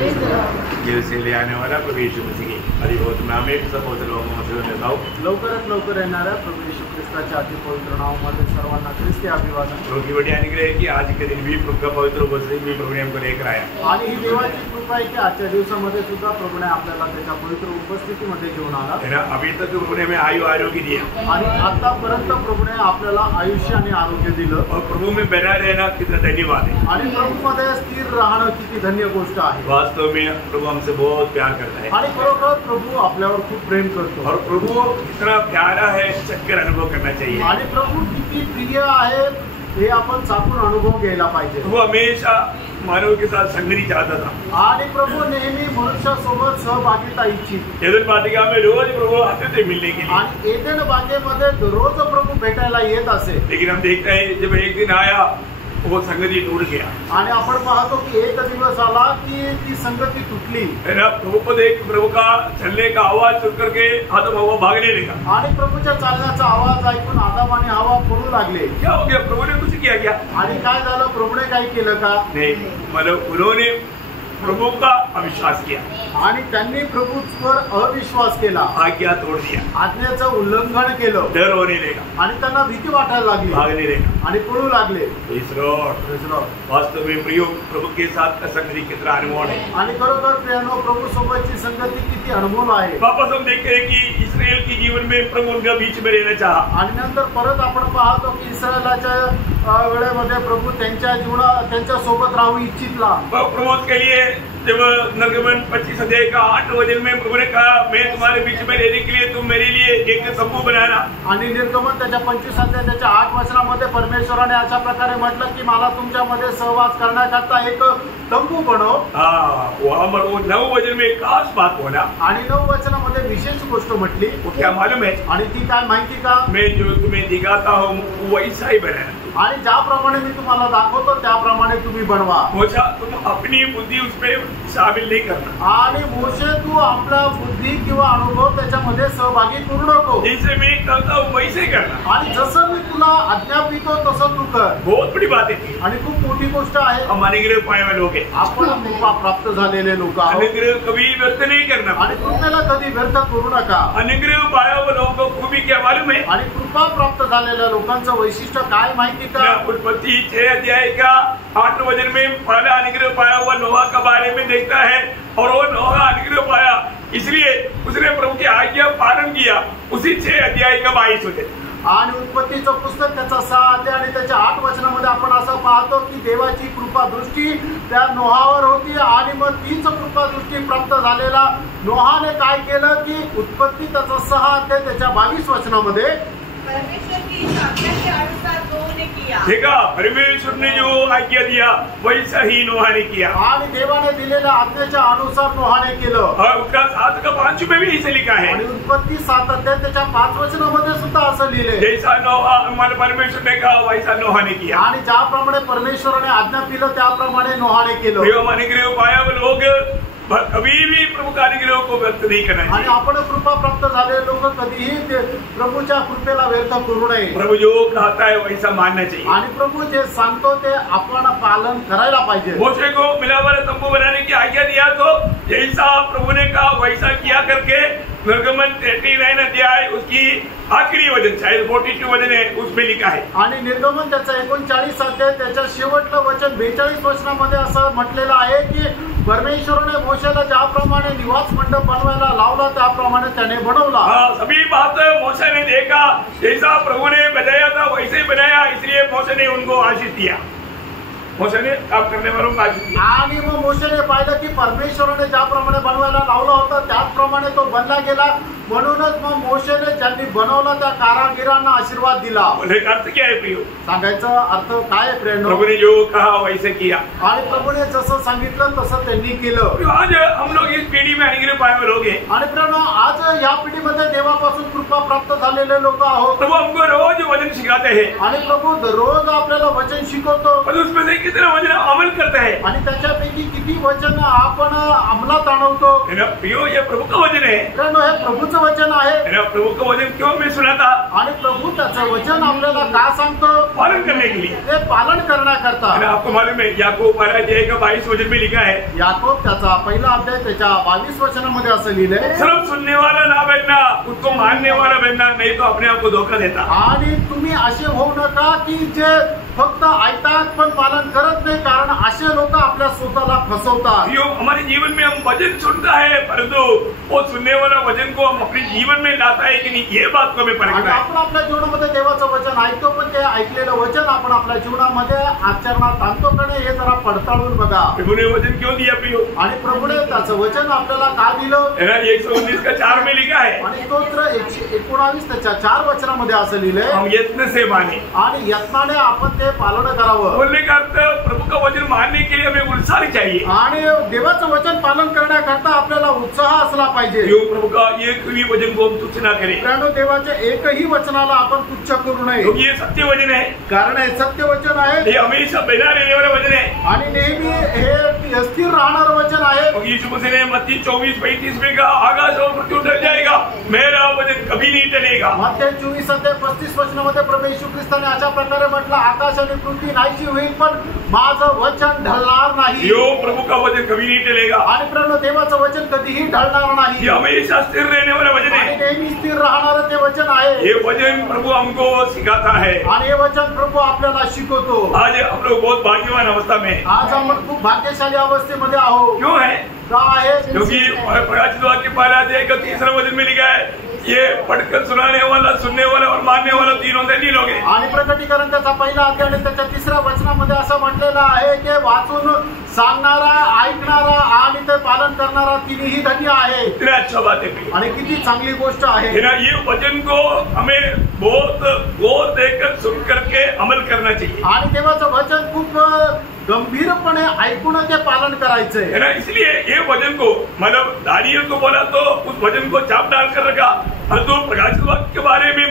Gel से ले आने वाला प्रभु यीशु मसीह की अधिभौत नाम में सब पवित्र लोगों में से बताओ। लवकरात लवकर येणाऱ्या प्रभू येशू ख्रिस्ताच्या अति पवित्र नावामध्ये सर्वांना ख्रिस्ती अभिवादन। प्रभु की बड़ी अनुग्रह है कि आज के दिन भी प्रभु का पवित्र उपस्थिति भी प्रभु ने हमको लेकर आया आणि ही देवाची कृपा आहे की आजच्या दिवसामध्ये सुद्धा प्रभूने आपल्याला त्याच्या पवित्र उपस्थितीमध्ये घेऊन आला है ना। अभी तक प्रभु ने हमें आयु आरोग्य दिया आणि आतापर्यंत प्रभूने आपल्याला आयुष्य आणि आरोग्य दिलं और प्रभु में बना रहना कितना धन्यवाद है। आणि प्रभूमध्ये स्थिर राहणं किती धन्य गोष्ट आहे। वास्तव में प्रभु हमसे बहुत प्यार करता है आणि खरोखर प्रभू आपल्यावर खूप प्रेम करतो और प्रभु कितना प्यारा है चक्कर अनुभव करना चाहिए। आणि प्रभू किती प्रिय आहे हे आपण चाकून अनुभव घ्यायला पाहिजे। प्रभु हमेशा मानव के साथ संगति चाहता था आणि प्रभू नेहमी मनुष्यासोबत सहभागिता इच्छित। एदन वाटिका में रोज प्रभु आते थे मिलने के लिए आणि एदेन बागेमध्ये दररोज प्रभू भेटायला येत असे। लेकिन हम देखते हैं जब एक दिन आया वो संगति टूट गया आणि आपण पाहतो की एक दिवस आला की ती संगती तुटली है ना। प्रभु को देख प्रभु का चलने का आवाज सुन करके आदम हवा भागने लगा आणि प्रभूच्या चालण्याचा आवाज ऐकून आदम आणि हवा पळू लागले। क्या हो गया? प्रभु ने कुछ किया क्या? आणि काय झालं? प्रभूने काय केलं का? नहीं, मतलब उन्होंने प्रभु का अविश्वास किया आणि त्यांनी प्रभूवर अविश्वास केला, आज्ञा तोड़ दिया, आज्ञेचं उल्लंघन केलं, डर होने लगा आणि त्यांना भीती वाटायला लागली, भागने लगा आणि पळू लागले। वास्तव में प्रियो प्रभु के साथ संगति कितना अनमोल है आणि खरोखर प्रियानो प्रभू सोबतची संगती किती अनमोल आहे। वापस हम देखते हैं कि इस्राएल के जीवन में प्रभु उनका बीच में रहना चाहा आणि नंतर परत आपण पाहतो की इस्रायलाच्या वेळेमध्ये प्रभू त्यांच्या जीवनात त्यांच्या सोबत राहू इच्छितला। प्रभु के लिए जब निर्गमन 25 अध्याय का 8 वचन में प्रभु ने कहा मैं तुम्हारे बीच में रहने के लिए तुम मेरे लिए एक तंबू बनाना। आणि निर्गमन त्याच्या 25 अध्यायाच्या 8 वचनामध्ये परमेश्वराने अशा प्रकारे म्हटलं की मला तुमच्यामध्ये सहवास करण्याकरता एक तंबू बनव। वहाँ पर वो 9 वचन में एक खास बात बोला आणि 9 वचनामध्ये विशेष गोष्ट म्हटली। वो क्या मालूम है? आणि ती काय माहिती का? मैं जो तुम्हें दिखाता हूँ वैसा ही बनाना आणि ज्याप्रमाणे मी तुम्हाला दाखवतो त्याप्रमाणे तुम्ही बनवा। मोशा तुम अपनी बुद्धि उसमें शामिल नहीं करना आणि मोशे तू आपला बुद्धी किंवा अनुभव त्याच्यामध्ये सहभागी करू नको। जैसे मैं करता हूँ वैसे करना आणि जसं मी तुला आज्ञापितो तसं तू कर। बहुत बड़ी बात है आणि खूप मोठी गोष्ट आहे। हम अनुग्रह पाए हुए लोग हैं, आपण कृपा प्राप्त झालेले लोक आहोत। अनुग्रह कभी व्यर्थ नहीं करना आणि कृपेला कधी व्यर्थ करू नका। अनुग्रह पाया हुआ लोगों को खूबी क्या मालूम है? आणि कृपा प्राप्त झालेल्या लोकांचं वैशिष्ट्य काय माहिती का? उत्पत्ति 6 अध्याय का 8 वचन में पहला अनुग्रह पाया हुआ नोहा के बारे में देखता है और वो नोहा अनुग्रह पाया इसलिए उसने प्रभु की आज्ञा पालन किया। उसी 6 अध्याय का 22 वचन आणि उत्पत्तीचं पुस्तक त्याचा 6 अध्याय आणि त्याच्या 8 वचनामध्ये आपण असं पाहतो की देवाची कृपा दृष्टी त्या नोहावर होती आणि मग तीच कृपा दृष्टी प्राप्त झालेला नोहाने काय केलं की उत्पत्ती त्याचा 6 अध्याय त्याच्या 22 वचनामध्ये देखा परमेश्वर ने जो आज्ञा दिया वैसा ही नोहा ने किया आणि देवाने दिलेल्या आज्ञेच्या अनुसार नोहाने केलं। और उसका 7 का 5 में भी ऐसे लिखा है आणि उत्पत्ती 7 अध्याय त्याच्या 5 वचनामध्ये सुद्धा असं लिहिले जैसा नोहा हमारे परमेश्वर ने कहा वैसा नोहा ने किया आणि ज्याप्रमाणे परमेश्वराने आज्ञा दिलं त्याप्रमाणे नोहाने केलं। देव अनुग्रह पाया हुए लोग कभी भी प्रभु का अनुग्रह को व्यर्थ नहीं करना चाहिए। आणि आपण कृपा प्राप्त झालेले लोक कधीही प्रभूच्या कृपेला व्यर्थ करू नये। प्रभु जो कहता है वैसा मानना चाहिए आणि प्रभू जे सांगतो ते आपण पालन करायला पाहिजे। मोशे को मिला वाला तंबू बनाने की आज्ञा दिया तो जैसा प्रभु ने कहा वैसा किया करके निर्गमन 39 अध्याय उसकी आखिरी वचन शायद 42 वचन है उसमें लिखा है। आणि निर्गमन त्याचा 39 अध्याय त्याच्या शेवटलं वचन 42 वचनामध्ये असं म्हटलेलं आहे की परमेश्वराने मोशेला ज्याप्रमाणे निवास मंडप बनवायला लावला त्याप्रमाणे त्याने बनवला। सभी बात मोशे ने देखा जैसा प्रभु ने बताया था वैसे ही बनाया इसलिए मोशे ने उनको आशीष दिया। मोशे ने काम करने वालों को आशीष दिया आणि मग मोशेने पाहिलं की परमेश्वराने ज्याप्रमाणे बनवायला लावला होता त्याचप्रमाणे तो बनला गेला। म्हणूनच मग मोशेने ज्यांनी बनवला त्या कारागिरांना आशीर्वाद दिला। अर्थ क्या है प्रियो? सांगायचा अर्थ काय आहे प्रेरणा? प्रभु ने जो कहा वैसे किया आणि प्रभूने जसं सांगितलं तसं त्यांनी केलं। आज हम लोग इस पीढ़ी में अनुग्रह पाए हुए लोग हैं आणि प्रेरणा आज या पिढीमध्ये देवापासून कृपा प्राप्त झालेले लोक आहोत। प्रभु हमको रोज वचन सिखाते हैं आणि प्रभू दररोज आपल्याला वचन शिकवतो और उसमें से कितना वचन अमल करते हैं आणि त्याच्यापैकी किती वचन आपण अंमलात आणवतो। प्रियो ये प्रभु का वचन है, प्रेरणा हे प्रभूचं वचन आहे. प्रभु का वचन क्यों मैं सुना था? आणि प्रभु त्याचं वचन आपल्याला का सांगतो? पालन करने के लिए, ते पालन करण्याकरता. आपको मालूम है याकूब 12:22 वचन में लिखा है, याकूब त्याचा पहिला अध्याय त्याच्या 22 वचनामध्ये असं लिहिलंय, सिर्फ सुनने वाला ना बनना, उसको मानने वाला बनना, नहीं तो अपने आप को धोखा देता. आणि तुम्ही असे होऊ नका की जे फक्त ऐकतात पण पालन करत नाही, कारण असे लोक आपल्या स्वतःला फसवतात. हमारे जीवन में हम वचन सुनता है, परंतु वो सुनने वाला वचन को हम अपने जीवन में लाता है कि नहीं, ये बात को हमें परखना है. आपण आपल्या जीवनामध्ये देवाचं वचन ऐकतो, पण ते ऐकलेलं वचन आपण आपल्या जीवनामध्ये आचरणात आणतो का नाही हे जरा पडताळून बघा. प्रभुने वचन क्यों दिया प्रियो? आणि प्रभुने त्याचं वचन आपल्याला का दिलं? 119:4 में लिखा है, आणि स्तोत्र 119 त्याच्या 4 वचनामध्ये असं लिहिलंय, हम यत्न से माने, आणि यत्नाने आपण ते पालन करावं. बोलने का अर्थ प्रभु का वचन मानने के लिए हमें उत्साह चाहिए, आणि देवाचं वचन पालन करण्याकरता आपल्याला उत्साह असला पाहिजे. प्रभु का एक भी वचन को हम तुच्छ ना करें, कारण देवाच्या एकही वचनाला आपण तुच्छ करू नये. ये सत्य वचन है, कारण हे सत्य वचन आहे, ये हमेशा बना रहने वाला वचन है, आणि नेहमी हे स्थिर राहणारं वचन आहे. यीशु मसीह ने मत्ती 24:35 में कहा, आकाश और पृथ्वी टल जाएगा, मेरा वचन कभी नहीं टलेगा. मत्ती 24:35 वचनामध्ये प्रभू येशू ख्रिस्ताने अशा प्रकारे म्हटलं, आकाश आणि पृथ्वी नाहीशी होईल पण माझं वचन ढळणार नाही. प्रभु का वचन कभी नहीं टलेगा. आणि प्रभू देवाचं वचन कधीही ढळणार नाही. ये हमेशा स्थिर रहने वाला वचन है, नेहमी स्थिर राहणारं ते वचन आहे. ये वचन प्रभु हमको सिखाता है, आणि हे वचन प्रभू आपल्याला शिकवतो. आज हम लोग बहुत भाग्यवान अवस्था में, आज आपण खूप भाग्यशाली अवस्थेमध्ये आहोत. क्यों है? का आहे? क्योंकि प्रकाशित वाक्य 12:3 वचन में लिखा है, ये पढ़कर सुनाने वाला, सुनने वाला और मानने वाला तीनों धन्य लोग हैं. आणि प्रकटीकरण त्याचा पहिला अध्याय आणि त्याच्या 3ऱ्या वचनामध्ये असं म्हटलेलं आहे की वाचून सांगणारा, ऐकणारा आणि ते पालन करणारा तिन्ही धन्य आहे. इतना अच्छा बात है आणि किती चांगली गोष्ट आहे. ये वचन को हमें बहुत गौर देकर सुन करके अमल करना चाहिए. आणि देवाचं वचन खूप गंभीरपणे ऐकून ते पालन करायचंय. है ना, इसलिए ये वचन को मतलब दानियल को बोला तो उस वचन को चाप डाल कर रखा, परंतु प्रकाशित वाक्य के बारे में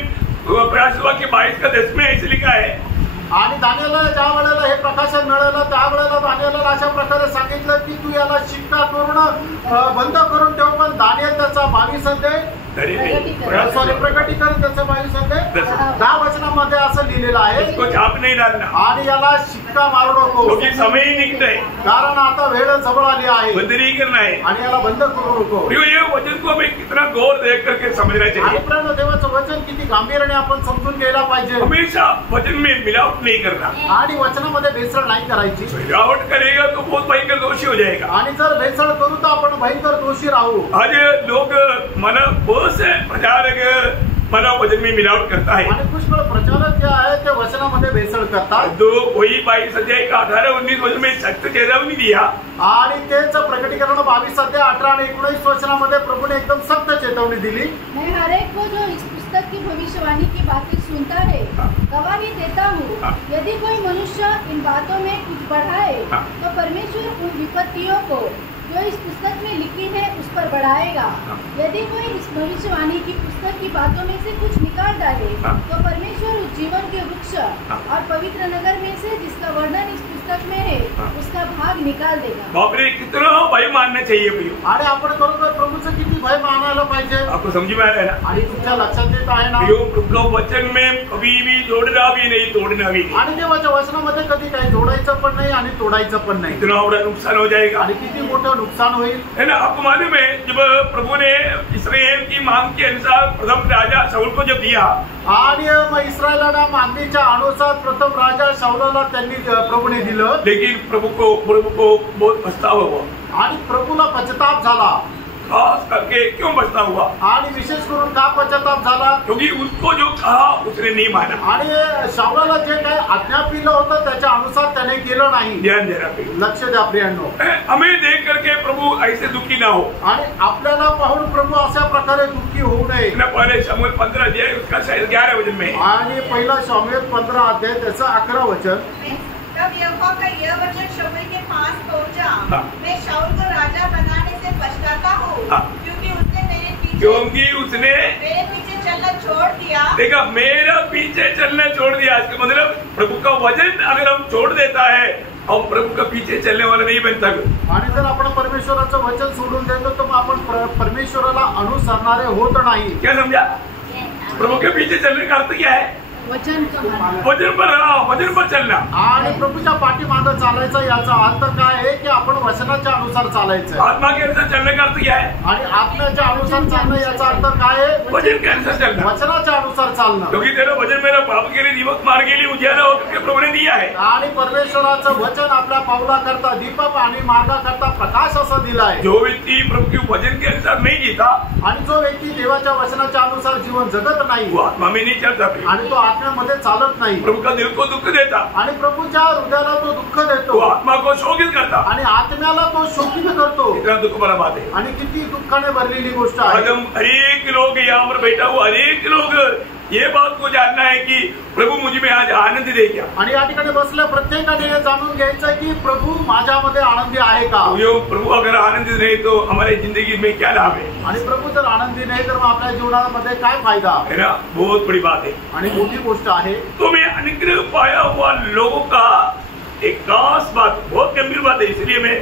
प्रकाशित वाक्य 22:10 में ऐसे लिखा है. आणि दानियेलला ज्या वेळेला हे प्रकाशन मिळालं त्यावेळेला दानियेलला अशा प्रकारे सांगितलं की तू याला शिक्का करून बंद करून ठेव. पण दानियल त्याचा 22 अध्याय प्रकटीकरण त्याचं 22 अध्याय 10 वचनामध्ये असं लिहिलेलं आहे, इसको चाप नहीं डालना आणि याला शिक्का मारू नको, क्योंकि समय ही निकट है, कारण आता वेळ जवळ आली आहे, बंद नहीं करना है, आणि याला बंद करू नको. ये वचन को हमें कितना गौर देख करके समझना चाहिए. आणि प्रेम देवाचं वचन किती गांभीर्याने आपण समजून घ्यायला पाहिजे. हमेशा वचन में मिलावट नहीं करना, आणि वचनामध्ये भेसळ नाही करायची. मिलावट करेगा तो बहुत भयंकर दोषी हो जाएगा. आणि जर भेसळ करू तर आपण भयंकर दोषी राहू. आज लोग मन बहुत से प्रचारक मला वचन में मिलावट करता है, आणि पुष्कळ प्रचारक जे आहे ते वचनामध्ये भेसळ करतात. तो कोई 22:18-19 वचन में सख्त चेतावनी दिया, आणि तेच प्रकटीकरण 22:18 आणि 19 वचनामध्ये प्रभूने एकदम सख्त चेतावनी दिली. मैं हर एक को जो इस पुस्तक की भविष्यवाणी की बातें सुनता है गवाही देता हूँ, यदि कोई मनुष्य इन बातों में कुछ बढ़ाए तो परमेश्वर उन विपत्तियों को जो इस पुस्तक में लिखी है उस पर बढ़ाएगा. यदि कोई इस भविष्यवाणी की पुस्तक की बातों में से कुछ निकाल डाले तो परमेश्वर उस जीवन के वृक्ष और पवित्र नगर में से जिसका वर्णन इस पुस्तक में है उसका भाग निकाल देगा. बाप रे, कितना भय मानना चाहिए भैया. आणि आपण बरोबर प्रभूचं किती भय मानायला पाहिजे. आपको समझ में आ रहा है ना? आणि तुमच्या लक्षात येत आहे ना, प्रभु वचन में कभी भी जोड़ना भी नहीं, तोड़ना भी नहीं. आणि देवाच्या वचनामध्ये कधी काही जोडायचं पण नाही आणि तोडायचं पण नाही. इतना बड़ा नुकसान हो जाएगा. आणि किती मोठं नुकसान होईल. है ना, आपको मालूम है जब प्रभु ने इस्राएल की मांग के अनुसार प्रथम राजा शाऊल को जब दिया, आणि मग इस्रायलाला मागणीच्या अनुसार प्रथम राजा शाऊलला त्यांनी प्रभूने दिलं, लेकिन प्रभु को बहुत पछतावा हुआ. आणि प्रभूला पश्चाताप झाला. खास करके क्यों पछतावा हुआ? आणि विशेष करून का पश्चाताप झाला? क्योंकि उसको जो कहा उसने नहीं माना. आणि शाऊलाला जे काही आज्ञा दिलं होतं त्याच्या अनुसार त्याने केलं नाही. ध्यान देना, लक्ष द्या प्रियांनो. हमें देख करके प्रभु ऐसे दुखी ना हो, आणि आपल्याला पाहून प्रभु अशा प्रकारे दुःखी होऊ नये. पहले शमूएल 15 अध्याय उसका 11 वचन में, आणि पहिला शमूएल 15 अध्याय त्याचं 11 वचन. तब यहोवा का यह वचन शमूएल के पास पहुंचा, मैं शाऊल को राजा बनाने से पछताता हूँ, क्योंकि उसने मेरे पीछे चलना छोड़ दिया. देखा, मेरा पीछे चलना छोड़ दिया. इसका मतलब प्रभु का वचन अगर हम छोड़ देता है और प्रभु का पीछे चलने वाला नहीं बनता. आणि जर आपण परमेश्वराचं वचन सोडून देतो तर आपण परमेश्वराला अनुसरणारे होत नाही। क्या समझा? प्रभु के पीछे चलने का अर्थ क्या है? वचन वचन पर चलना। आणि प्रभूच्या पाठीमागे चालायचं याचा अर्थ काय आहे की आपण वचनाच्या अनुसार चालायचं। आत्मा के अनुसार चलने का अर्थ क्या है? आणि आत्म्याच्या अनुसार चालणं याचा अर्थ काय आहे? वचन के अनुसार चलना। वचनाच्या अनुसार चालणं। क्योंकि तेरा वचन मेरा पाप के लिए दीपक, मार्ग के लिए उजियारा होकर के प्रभु ने दिया है। आणि परमेश्वराचं वचन आपल्या पावला करता दीपक आणि मार्गा करता प्रकाश असं दिला आहे। जो व्यक्ति प्रभु के वचन के अनुसार नहीं जीता, आणि जो व्यक्ती देवाच्या वचनाच्या अनुसार जीवन जगत नाही, वो आत्मा में नहीं चलता, आणि तो आत्म्यामध्ये चालत नाही, प्रभु का दिल को दुख देता, आणि प्रभूच्या हृदयाला तो दुःख देतो, वो आत्मा को शोकित करता, आणि आत्म्याला तो शोकित करतो। इतना दुख भरा बात है। आणि किती दुःखाने भरलेली गोष्ट आहे। आज हम अनेक लोग यहाँ पर बैठा हुआ अनेक लोग ये बात को जानना है कि प्रभु मुझे में आज आनंद दे क्या। आणि या ठिकाणी बसल्या प्रत्येकाने हे जाणून घ्यायचं की प्रभु माझ्यामध्ये आनंदी आहे का। प्रभु अगर आनंदित नहीं तो हमारे जिंदगी में क्या लाभ है? आणि प्रभु जर आनंदी नाही तर मग आपल्या जीवनामध्ये काय फायदा है ना? बहुत बड़ी बात है आणि मोठी गोष्ट आहे। तो मैं अनुग्रह पाया हुआ लोगों का एक खास बात, बहुत गंभीर बात है, इसलिए मैं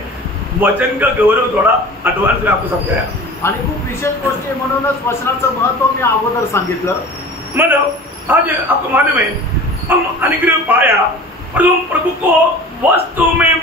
वचन का गौरव थोड़ा एडवांस में आपको समझाया। आणि खूप विशेष गोष्टी म्हणूनच वचनाचं महत्व मी अगोदर सांगितलं। मतलब आज आपको मालूम है हम अनुग्रह पाया और हम प्रभु को वस्तु में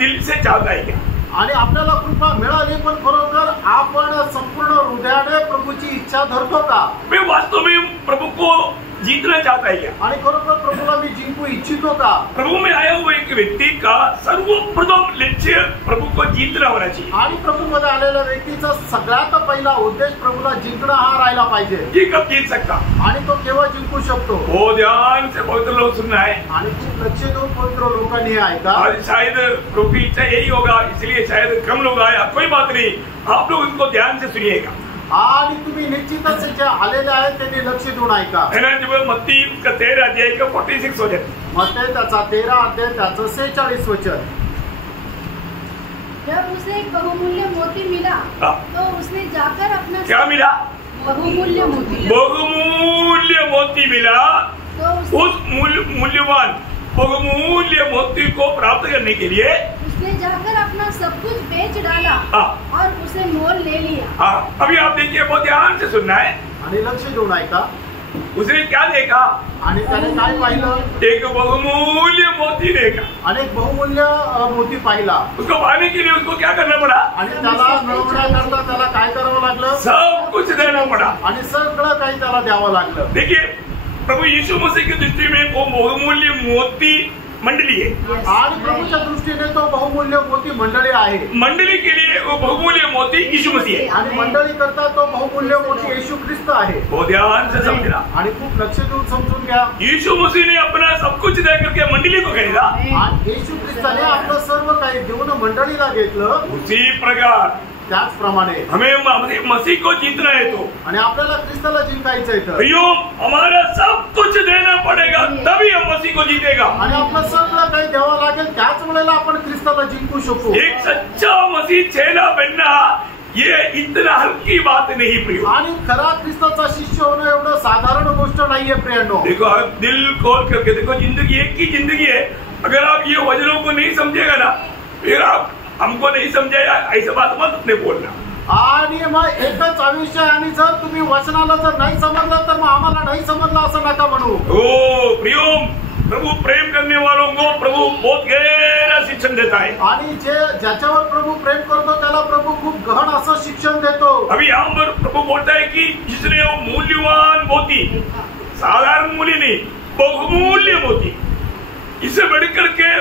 दिल से चाहता है क्या? आणि आपल्याला कृपा मिळाली पण खरोखर आपण संपूर्ण हृदयाने प्रभूची इच्छा धरतो का? मैं वास्तव में प्रभु को जीतना चाहता है क्या? आणि खरोखर प्रभूला मी जिंकू इच्छितो का? प्रभु में आया हुआ एक व्यक्ति का सर्वप्रथम लक्ष्य प्रभु को जीतना होना चाहिए। आणि प्रभू मध्ये आलेल्या व्यक्तीचा सगळ्यात पहिला उद्देश प्रभूला जिंकणं हा राहिला पाहिजे। ये कब जीत सकता? आणि तो केव्हा जिंकू शकतो? वो ध्यान से पवित्र लोग सुनना है। आणि खूप लक्ष देऊन पवित्र लोकांनी हे ऐका। आज शायद प्रभु की इच्छा यही होगा, इसलिए शायद कम लोग आया, कोई बात नहीं, आप लोग उनको ध्यान से सुनिएगा। आणि तुम्ही निश्चितच जे आलेले आहेत त्यांनी लक्ष देऊन ऐका। है ना? जब मत्ती उसका 13 अध्याय का 46 वचन, मत्ती त्याचा 13 अध्याय त्याचं 46 वचन। जब उसे एक बहुमूल्य मोती मिला तो उसने जाकर अपना क्या मिला? बहुमूल्य मोती। बहुमूल्य मोती मिला। तो उस मूल्यवान बहुमूल्य मोती को प्राप्त करने के लिए उसने जाकर अपना सब कुछ बेच डाला और उसे मोल ले लिया। हाँ, अभी आप देखिए, बहुत ध्यान से सुनना है। आणि लक्ष देऊन ऐका। उसने क्या देखा? आणि त्याने काय पाहिलं? एक बहुमूल्य मोती देखा। अनेक बहुमूल्य मोती पाहिला। उसको पाने के लिए उसको क्या करना पड़ा? आणि त्याला मिळवण्याकरता त्याला काय करावं लागलं? सब कुछ देना पड़ा। आणि सगळं काही त्याला द्यावं लागलं। देखिए, प्रभु यीशु मसीह की दृष्टि में वो बहुमूल्य मोती मंडली है। आणि प्रभूच्या दृष्टीने तो बहुमूल्य मोती मंडळी आहे। मंडली के लिए वो बहुमूल्य मोती यीशु मसीह है। आणि मंडळी करता तो बहुमूल्य मोती येशू ख्रिस्त आहे। बहुत ध्यान से समझना। आणि खूप लक्ष देऊन समजून घ्या। यीशु मसीह ने अपना सब कुछ दे करके मंडली को खरीदा। आणि येशू ख्रिस्ताने आपलं सर्व काही देऊन मंडळीला घेतलं। उसी प्रकार त्याचप्रमाणे हमें मसीह को जीतना है तो, आणि आपल्याला ख्रिस्ताला जिंकायचं आहे तर भैया हमारा सब कुछ देना पड़ेगा, तभी हम मसीह को जीतेगा। आणि आपलं सगळं काही द्यावं लागेल, त्याच वेळेला आपण ख्रिस्ताला जिंकू शकू। एक सच्चा मसीह चेला बनना ये इतना हल्की बात नहीं प्रियो। आणि खरा ख्रिस्ताचा शिष्य होणं एवढं साधारण गोष्ट नाहीये प्रियांनो। देखो, आप दिल खोल करके देखो, जिंदगी एक ही जिंदगी है। अगर आप ये वचनों को नहीं समझेगा ना, फिर आप हमको नहीं समझाया ऐसा बात मत अपने बोलना। आणि मग एकच आयुष्य आहे, आणि जर तुम्ही वचनाला जर नाही समजलं तर मग आम्हाला नाही समजलं असं नका म्हणू। ओ प्रियो, प्रभु प्रेम करने वालों को प्रभु बहुत गहरा शिक्षण देता है। आणि ज्याच्यावर प्रभु प्रेम करतो त्याला प्रभु खूप गहन असं शिक्षण देतो। अभी यहाँ पर प्रभु बोलता है कि जिसने वो मूल्यवान मोती, साधारण मूल्य नहीं, बहुमूल्य मोती, इसे बढ़कर के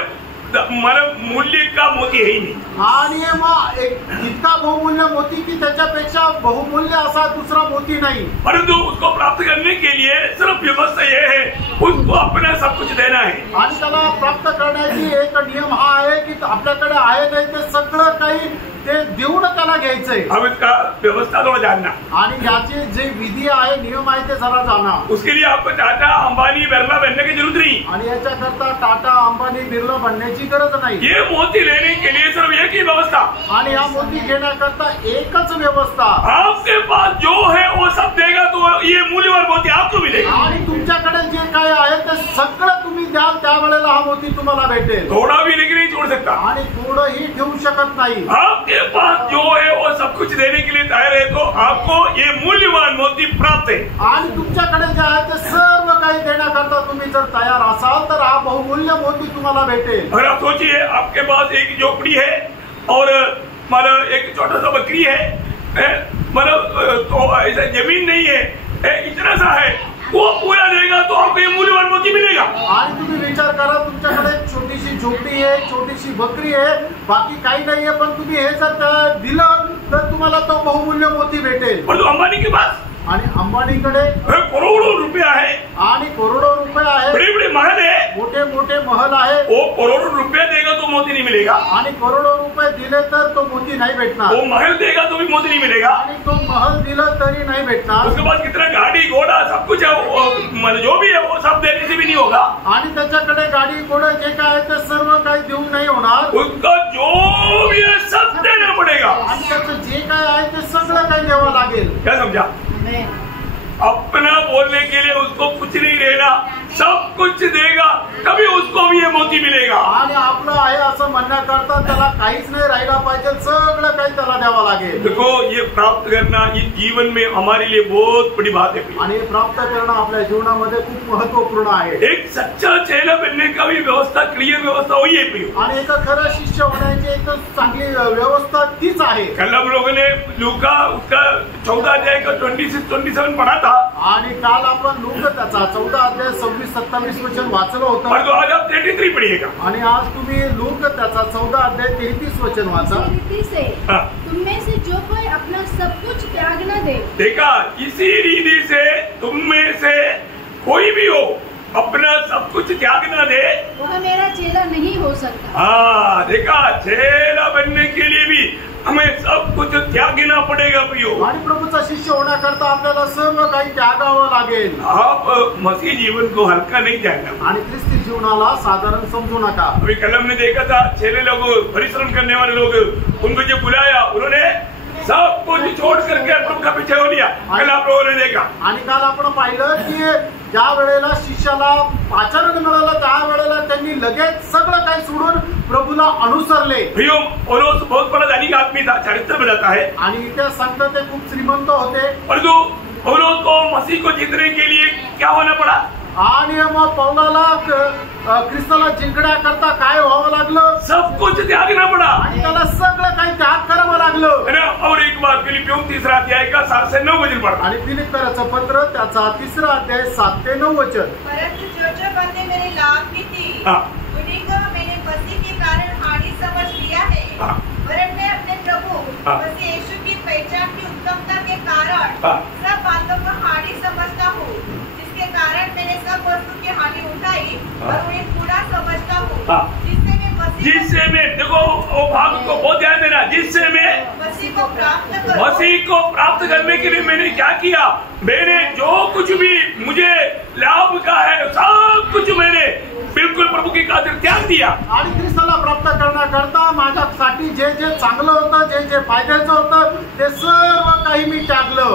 मूल्य का मोती है ही नहीं। आणि मग इतका बहुमूल्य मोती की त्याच्यापेक्षा बहुमूल्य असा दुसरा मोती नाही। परंतु उसको प्राप्त करने के लिए सिर्फ व्यवस्था ये है, उसको अपना सब कुछ देना है। आणि त्याला प्राप्त करण्याची एक नियम हा आहे की आपल्याकडे आहे नाही ते सगळं काही ते देऊन त्याला घ्यायचंय। अब इसका व्यवस्था थोड़ा जानना, आणि याची जे विधी आहे, नियम आहे ते जरा जाणा। उसके लिए आपको टाटा अंबानी बिरला बनने की जरूरत नहीं। आणि याच्याकरता टाटा अंबानी बिर्ला बनण्याची गरज नाही। ये मोती लेने के लिए सिर्फ एक ही व्यवस्था, आणि हा मोती घेण्याकरता एकच व्यवस्था। आपके पास जो है वो सब देगा तो ये मूल्यवान मोती आपको मिलेगा। आणि तुमच्याकडे जे काय आहे ते सगळं तुम्ही द्याल त्यावेळेला हा मोती तुम्हाला भेटेल। थोड़ा भी लेके नहीं छोड़ सकता। आणि थोडंही ठेवू शकत नाही। आपके पास पास जो है वो सब कुछ देने के लिए तैयार है तो आपको ये मूल्यवान मोती प्राप्त है। आणि तुमच्याकडे जे आहे ते सर्व काही देण्याकरता तुम्ही जर तयार असाल तर हा बहुमूल्य मोती तुम्हाला भेटेल। अगर आप सोचिए आपके पास एक झोपड़ी है और मतलब एक छोटा सा बकरी है, मतलब तो ऐसा जमीन नहीं है, इतना सा है, वो पूरा देगा तो आपको ये मूल्यवान मोती मिलेगा। आणि तुम्ही विचार करा तुमच्याकडे एक छोटीशी झोपडी आहे, छोटीशी बकरी आहे, बाकी काही नाहीये, पण तुम्ही हे जर त्याला दिलं तर तुम्हाला तो बहुमूल्य मोती भेटेल। और तो अंबानी के पास आणि अंबानीकडे करोड़ों रुपया है आणि करोडो रुपये आहे, बड़े बड़े महल है, मोठे मोठे महल आहे, वो करोड़ों रुपया देगा तो मोती नहीं मिलेगा। आणि करोडो रुपये दिले तर तो मोती नाही भेटणार, वो महल देगा तो भी मोती नहीं मिलेगा। आणि तो महल दिलं तरी नाही भेटणार, उसके पास कितना गाड़ी घोड़ा सब कुछ है, मतलब जो भी है वो सब देने से भी नहीं होगा। आणि त्याच्याकडे गाडी घोडे जे काय आहे ते सर्व काही देऊन नाही होणार, उसका जो भी है सब देना पड़ेगा। आणि त्याचं जे काय आहे ते सगळं काही द्यावं लागेल। क्या समझा? अपना बोलने के लिए उसको कुछ नहीं रहना, सब कुछ देगा तभी उसको भी ये मोती मिलेगा। आणि आपलं आहे असं म्हणण्याकरता त्याला काहीच नाही राहिला पाहिजे, सगळं काही त्याला द्यावं लागेल। देखो ये प्राप्त करना इस जीवन में हमारे लिए बहुत बड़ी बात है आणि प्राप्त करणं आपल्या जीवनामध्ये खूप महत्वपूर्ण आहे। एक सच्चा चेला बनने का भी व्यवस्था क्लियर व्यवस्था वही है प्रियो। आणि एक खरं शिष्य होण्याची एक चांगली व्यवस्था तीच आहे। कल हम लोगों ने लूका उसका 14 अध्याय का 26-27 पढ़ा था, आणि काल आपण लूका त्याचा 14 अध्याय 26-27 वचन वाचलं होतं, और तो आज आप 33 पढ़िएगा। आणि आज तुम्ही लूका त्याचा 14 अध्याय 33 वचन वाचा। रीति से तुम में से जो कोई अपना सब कुछ त्याग न दे, देखा, इसी रीति से तुम में से कोई भी हो अपना सब कुछ त्याग न दे, वह मेरा चेला नहीं हो सकता। हाँ देखा, चेला बनने के लिए भी हमें सब कुछ त्यागना पड़ेगा प्रियो। आणि प्रभूचा शिष्य होण्याकरता आपल्याला सर्व काही त्यागावं लागेल। आप मसीह जीवन को हल्का नहीं जाना। आणि ख्रिस्ती जीवनाला साधारण समजू नका। अभी कल हमने देखा था चेले लोग, परिश्रम करने वाले लोग, उनको जो बुलाया उन्होंने सब कुछ छोड़ करके प्रभु का पीछे हो लिया। कल आप लोगों ने देखा, आणि काल आपण पाहिलं की ज्या वेळेला शिष्याला आचरण मिळालं त्या वेळेला त्यांनी लगेच सगळं काही सोडून प्रभूला अनुसरले। प्रियो, पौलुस बहुत बड़ा धनिक आदमी था, चरित्र में जाता है, आणि इथे सांगतात ते खूप श्रीमंत होते, परंतु पौलुस को मसीह को जीतने के लिए क्या होना पड़ा? आणि मग पौलाला ख्रिस्ताला जिंकण्याकरता काय व्हावं लागलं? सब कुछ त्यागना पड़ा, आणि त्याला सगळं काही त्याग करावं लागलं। है ना? और एक बार फिलिपियों 3 अध्याय का 7 से 9 वचन पढ़ा। आणि फिलिप्पियराचं पत्र त्याचा 3 अध्याय 7 ते 9 वचन। परंतु जो बातें मेरे लाभ की थी उन्हीं को मैंने मसीह के कारण हानि समझ लिया है, वरन मैं अपने प्रभु मसीह यीशु की पहचान की उत्तमता के कारण सब बातों को हानि समझता हूँ, जिसके कारण मैंने सब वस्तु की हानि उठाई और उन्हें पूरा समझता हूँ, जिससे मैं देखो वो भाग को बहुत ध्यान देना, जिससे मैं मसीह को प्राप्त करने के लिए मैंने क्या किया, मैंने जो कुछ भी मुझे लाभ का है सब कुछ मैंने बिल्कुल प्रभु की खातिर त्याग दिया। आणि ख्रिस्ताला प्राप्त करण्याकरता माझ्यासाठी जे जे चांगलं होतं, जे जे फायद्याचं होतं ते सर्व काही मी त्यागलं।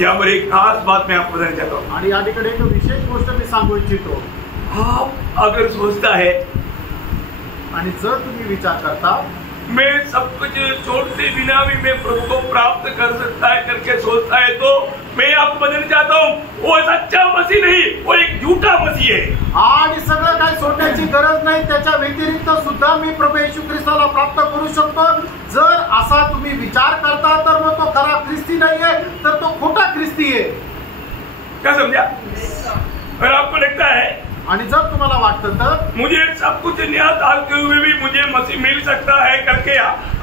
यहाँ पर एक खास बात मैं आपको बताना चाहता हूँ, आणि या ठिकाणी एक विशेष गोष्ट मी सांगू इच्छितो। आप अगर सोचता है आणि जर तुम्ही विचार करता मैं सब कुछ छोड़ते बिना भी मैं प्रभु को प्राप्त कर सकता है करके सोचता है, तो मैं आपको बताना चाहता हूँ वो सच्चा मसीह नहीं, वो एक झूठा मसीह है। आणि सगळं काही सोडण्याची गरज नाही, त्याच्या व्यतिरिक्त सुद्धा मी प्रभू येशू ख्रिस्ताला प्राप्त करू शकतो। जर असा तुम्ही विचार करता तर मग तो खरा ख्रिस्ती नाहीये, तर तो खोटा ख्रिस्ती है। क्या समझा? और आपको लगता है आणि जर तुम्हाला वाटतं तर मुझे सब कुछ नया डालते हुए भी मुझे मसीह मिल सकता है करके,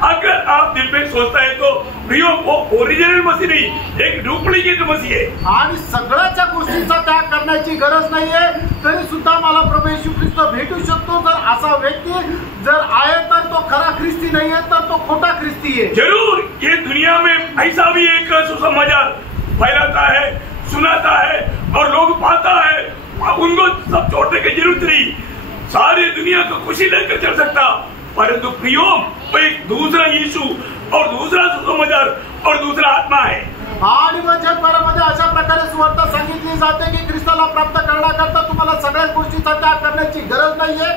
अगर आप दिल में सोचता है तो प्रियो वो ओरिजिनल मसीह नहीं, एक डुप्लिकेट मसीह है। आणि सगळ्याच्या गोष्टींचा त्याग करण्याची गरज नाहीये, तरी सुद्धा मला प्रभू येशू ख्रिस्त भेटू शकतो। जर असा व्यक्ती जर आहे तर तो खरा ख्रिस्ती नाहीये, तर तो खोटा ख्रिस्ती है। जरूर ये दुनिया में ऐसा भी एक सुसमाचार फैलाता है, सुनाता है और लोग पाता है, उनको सब छोड़ने की जरूरत नहीं, सारी दुनिया को खुशी लेकर चल सकता, परंतु प्रियो वो एक दूसरा यीशु और दूसरा सुसमाचार और दूसरा आत्मा है। आणि मग जगभरामध्ये अशा प्रकारे सुवार्ता सांगितली जाते की ख्रिस्ताला प्राप्त करण्याकरता तुम्हाला सगळ्या गोष्टींचा त्याग करण्याची गरज नाहीये,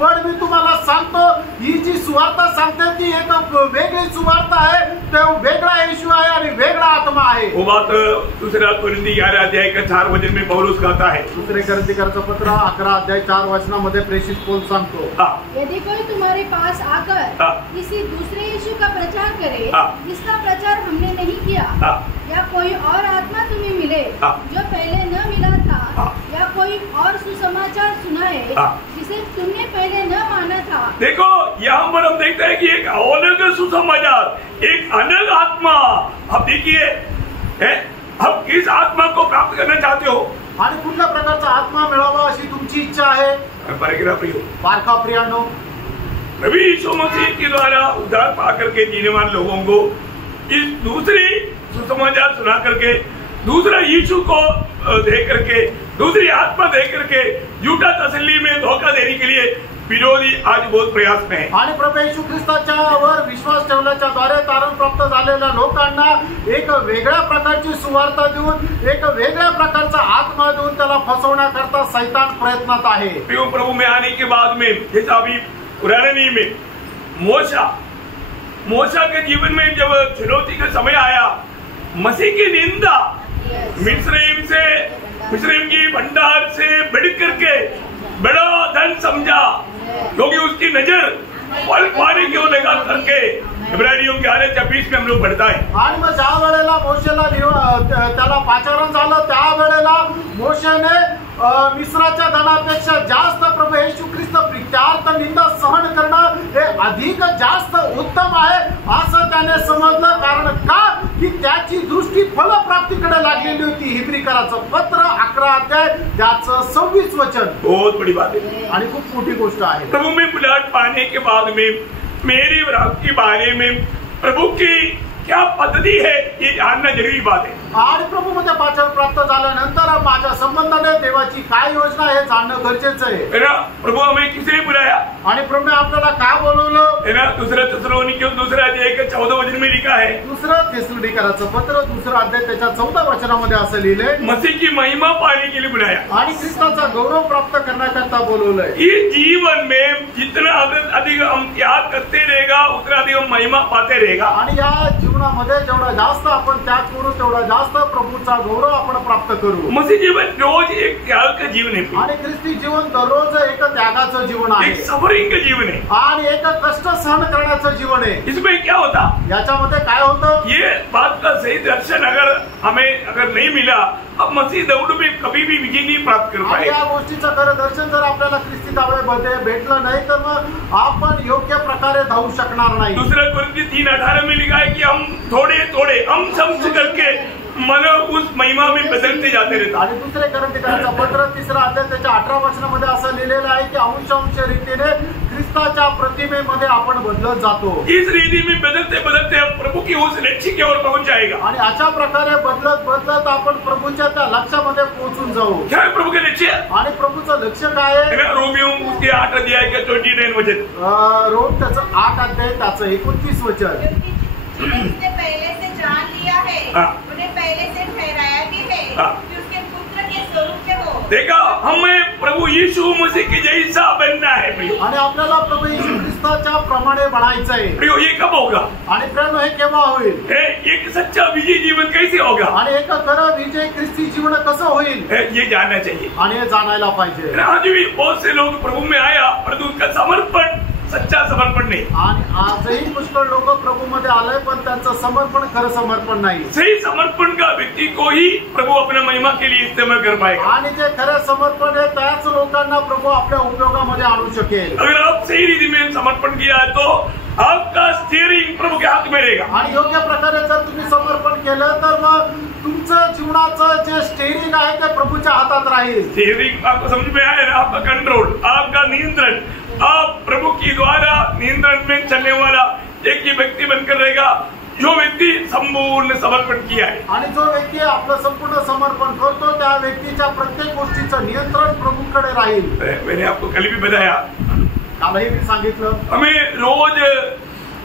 पण मी तुम्हाला सांगतो ही जी सुवार्ता सांगते ती एक वेगळी सुवार्ता तो वेगळा येशू आहे आणि वेगळा आत्मा आहे. वो बात दूसरा कोरिन्थी 11 अध्याय का 4 वचन में पौलुस कहता है. दुसरे कोरिन्थीकरांचं पत्र 11 अध्याय 4 वचनामध्ये प्रेषित पौल सांगतो, यदि कोई तुम्हारे पास आकर किसी दूसरे यीशु का प्रचार करे जिसका प्रचार हमने नहीं किया, या कोई और आत्मा तुम्हें मिले जो पहले न मिला था, या कोई और सुसमाचार सुनाए जिसे तुमने पहले न माना था. देखो यहाँ पर हम देखते हैं कि एक अलग सुसमाचार, एक अलग आत्मा. अब देखिए अब किस आत्मा को प्राप्त करना चाहते हो आणि कुठल्या प्रकारचा आत्मा मिळावा अशी तुमची इच्छा आहे. पारखा प्रियानो, नबी यीशु मसीह के द्वारा उद्धार पा करके जीने वाले लोगों को इस दूसरी सुसमाचार सुना करके, दूसरा यीशु को दे करके, दूसरी आत्मा दे करके झूठा तसल्ली में धोखा देने के लिए विरोधी आज बहुत प्रयास में है. आणि प्रभू येशू ख्रिस्ताच्यावर विश्वास ठेवल्याच्या द्वारे तारण प्राप्त झालेल्या लोकांना एक वेगळ्या प्रकारची सुवार्ता देऊन, एक वेगळ्या प्रकारचा आत्मा देऊन त्याला फसवण्याकरता शैतान प्रयत्नात आहे. प्रभु में आने के बाद में जैसा अभी पुराने नियम में मूसा के जीवन में जब चुनौती का समय आया, मसीह की निंदा मिस्रईम की भंडार से बढ़ करके बड़ा धन समझा, क्योंकि उसकी नजर फल पाने की ओर लगा करके इब्रानियों 11:26 में हम लोग पढ़ता है. आणि मग ज्या वेळेला मोशेला त्याला पाचारण झालं, त्या वेळेला मोशेने मिस्राच्या धनापेक्षा जास्त प्रभू येशू ख्रिस्त प्रित्यार्थ निंदा सहन करणं हे अधिक जास्त उत्तम आहे असं त्याने समजलं. कारण का की त्याची दृष्टी फलप्राप्तीकडे लागलेली होती. हिब्रीकराचं पत्र 11 अध्याय त्याचं 26 वचन. बहुत बड़ी बात है आणि खूप मोठी गोष्ट आहे. प्रभु में बुलाहट पाने के बाद में मेरी और आपके बारे में प्रभु की क्या पद्धति है ये जानना जरूरी बात है. आणि प्रभू मध्ये पाचारण प्राप्त झाल्यानंतर माझ्या संबंधाने देवाची काय योजना हे जाणणं गरजेचं आहे. प्रभु हमें किसने बुलाया आणि प्रभूने आपल्याला काय बोलवलं है ना. दूसरा थिस्सलुनीकियों 2 अध्याय के 14 वचन में लिखा है. दुसरं थिस्सलुनीकराचं पत्र 2 अध्याय त्याच्या 14 वचनामध्ये असं लिहिलंय, मसीह की महिमा पाने के लिए बुलाया आणि ख्रिस्ताचा गौरव प्राप्त करण्याकरता बोलवलंय. इस जीवन में जितना अधिक हम त्याग करते रहेगा उतना अधिक हम महिमा पाते रहेगा. आणि या जीवनामध्ये जेवढा जास्त आपण त्याग करू तेवढा जास्त प्रभूचा गौरव आपण प्राप्त करू. मसीह जीवन रोज एक त्याग का जीवन है आणि ख्रिस्ती जीवन दररोज एक त्यागाचं जीवन आहे, एक सफरिंग का जीवन है आणि एक कष्ट सहन करण्याचं जीवन आहे. इसमें क्या होता, याच्यामध्ये काय होतं, ये बात का सही दर्शन अगर नहीं मिला, अब मसीह दौड़ में कभी भी विजय नहीं प्राप्त कर पाए. या गोष्टीचं खरं दर्शन जर आपल्याला ख्रिस्ती दाव्यामध्ये भेटलं नाही तर मग आपण योग्य प्रकारे धावू शकणार नाही. दूसरा कोरिन्थी 3:18 में लिखा है कि हम थोड़े थोड़े हम समझ करके मन उस महिमा में बदलते जाते रहता. आणि दुसरे कोरिन्थीकरांचं पत्र 3 अध्याय त्याच्या 18 वचनामध्ये असं लिहिलेलं आहे की अंश रीतीने ख्रिस्ताच्या प्रतिमेमध्ये आपण बदलत जातो. इस रीति में बदलते बदलते प्रभु की उस लक्ष्य की ओर पहुंच जाएगा. आणि अशा प्रकारे बदलत आपण प्रभूच्या त्या लक्ष्यामध्ये पोहोचून जाऊ. क्या है प्रभु के लक्ष्य? आणि प्रभूचं लक्ष्य काय आहे? रोमियो उसके 8 अध्याय के 29 वचन. रोम त्याचं 8 अध्याय त्याचं 29 वचन. उसने पहले से जान लिया है, उन्हें पहले से ठहराया भी है कि उसके पुत्र के स्वरूप के हो. देखा, हमें प्रभु यीशु मसीह के जैसा बनना है प्रियो. आणि आपल्याला प्रभू येशू ख्रिस्ताच्या प्रमाणे बनायचं आहे प्रियो. ये कब होगा? आणि प्रियो हे केव्हा होईल? एक सच्चा विजय जीवन कैसे होगा? आणि एक खरं विजय ख्रिस्ती जीवन कसं होईल ये जानना चाहिए आणि हे जाणायला पाहिजे. आज भी बहुत से लोग प्रभु में आया परंतु उनका समर्पण सच्चा समर्पण नहीं. आणि आजही पुष्कळ लोक प्रभू मध्ये आले पण त्यांचं समर्पण खरं समर्पण नाही. सही समर्पण का व्यक्ति को ही प्रभु अपने महिमा के लिए इस्तेमाल कर पाएगा. आणि जे खरं समर्पण आहे त्याच लोकांना प्रभू आपल्या उपयोगामध्ये आणू शकेल. अगर आप सही रीति में समर्पण किया है तो आपका स्टीयरिंग प्रभु के हाथ में रहेगा. आणि योग्य प्रकारे जर तुम्ही समर्पण केलं तर मग तुमचं जीवनाचं जे स्टीयरिंग आहे ते प्रभूच्या हातात राहील. स्टीयरिंग आपको समझ में आया ना? आपका कंट्रोल, आपका नियंत्रण, आप प्रभु की द्वारा नियंत्रण में चलने वाला एक ही व्यक्ति बनकर रहेगा जो व्यक्ति संपूर्ण समर्पण किया है. आणि जो व्यक्ती आपलं संपूर्ण समर्पण करतो त्या व्यक्तीच्या प्रत्येक गोष्टीचं नियंत्रण प्रभूकडे राहील. मैंने आपको कल भी बताया, कालही मी सांगितलं, हमें रोज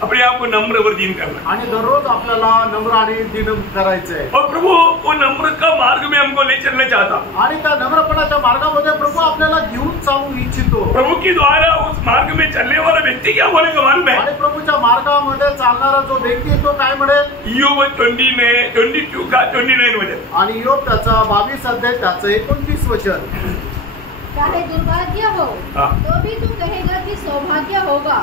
अपने आप को नम्र और दीन करना, आणि दररोज आपल्याला नम्र आणि दीन करायचंय. और प्रभु वो नम्र का मार्ग में हमको ले चलना चाहता. आणि त्या नम्रपणाच्या मार्गामध्ये प्रभू आपल्याला घेऊन चालू इच्छितो. प्रभु के द्वारा उस मार्ग में चलने वाला व्यक्ति क्या बोलेगा मालूम है? आणि प्रभूच्या मार्गामध्ये चालणारा जो व्यक्ती तो काय म्हणेल? योग 22 का 29 मध्ये. आणि योग त्याचा 22 अध्याय त्याचं 29 वचन. चाहे दुर्भाग्य हो तो भी तू कहेगा कि सौभाग्य होगा,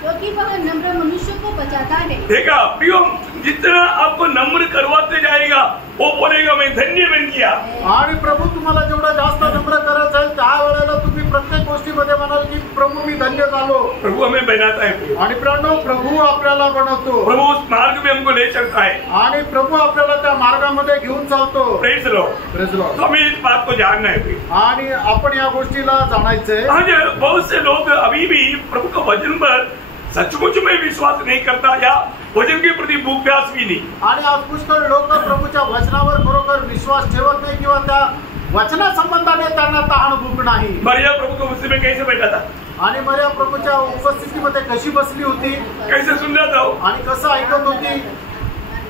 क्योंकि वह नम्र मनुष्य को बचाता है. देखा प्रियो, जितना आपको नम्र करवाते जाएगा वो बोलेगा मैं धन्य बन गया. आणि प्रभू तुम्हाला जेवढं जास्त नम्र करत जाईल त्यावेळेला तुम्ही प्रत्येक गोष्टीमध्ये म्हणाल की प्रभू मी धन्य झालो. प्रभु हमें बनाता है आणि प्रभू आपल्याला बनवतो. प्रभु उस मार्ग में हमको ले चलता है आणि प्रभू आपल्याला त्या मार्गामध्ये घेऊन चालतो. Praise Lord. तो हमें इस बात को जानना है आणि आपण या गोष्टीला जाणायचंय. आज बहुत से लोग अभी भी प्रभु का वचन पर सचमुच में विश्वास नहीं करता या वचन के प्रति भूख प्यास भी नाही. आणि आज पुष्कळ लोक प्रभूच्या वचनावर खरोखर विश्वास ठेवत नाही किंवा त्या वचना संबंधाने त्यांना तहान भूक नाही. मरिया प्रभु को मुझसे में कैसे बैठा था? आणि मरिया प्रभूच्या उपस्थितीमध्ये कशी बसली होती, कैसे सुन रहा था आणि कसं ऐकत होती,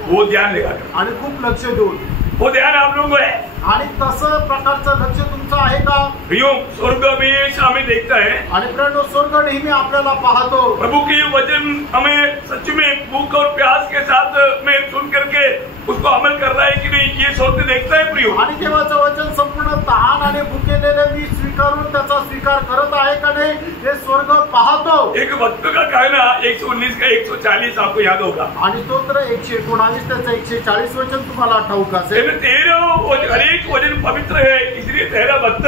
वो ध्यान लगाकर आणि खूप लक्ष देऊन. वो ध्यान आप लोगों को है? आणि तसं प्रकारचं लक्ष तुमचं आहे का? प्रियो, स्वर्ग हमेशा हमें देखता है आणि प्रियो, स्वर्ग नेहमी आपल्याला पाहतो. प्रभु के वचन हमें सच में भूख और प्यास के साथ में सुन करके उसको अमल कर रहा है कि नहीं, ये स्वर्ग देखता है प्रियो. आणि देवाचं वचन संपूर्ण तहान आणि भुकेलेले मी स्वीकारून त्याचा स्वीकार करत आहे का नाही हे स्वर्ग पाहतो. एक भक्त का कहना 119 का 140 आपको याद होगा. आणि स्तोत्र 119 त्याचं 140 वचन तुम्हाला ठाऊक असेल. हरेक वचन पवित्र है, इसलिए तेरा भक्त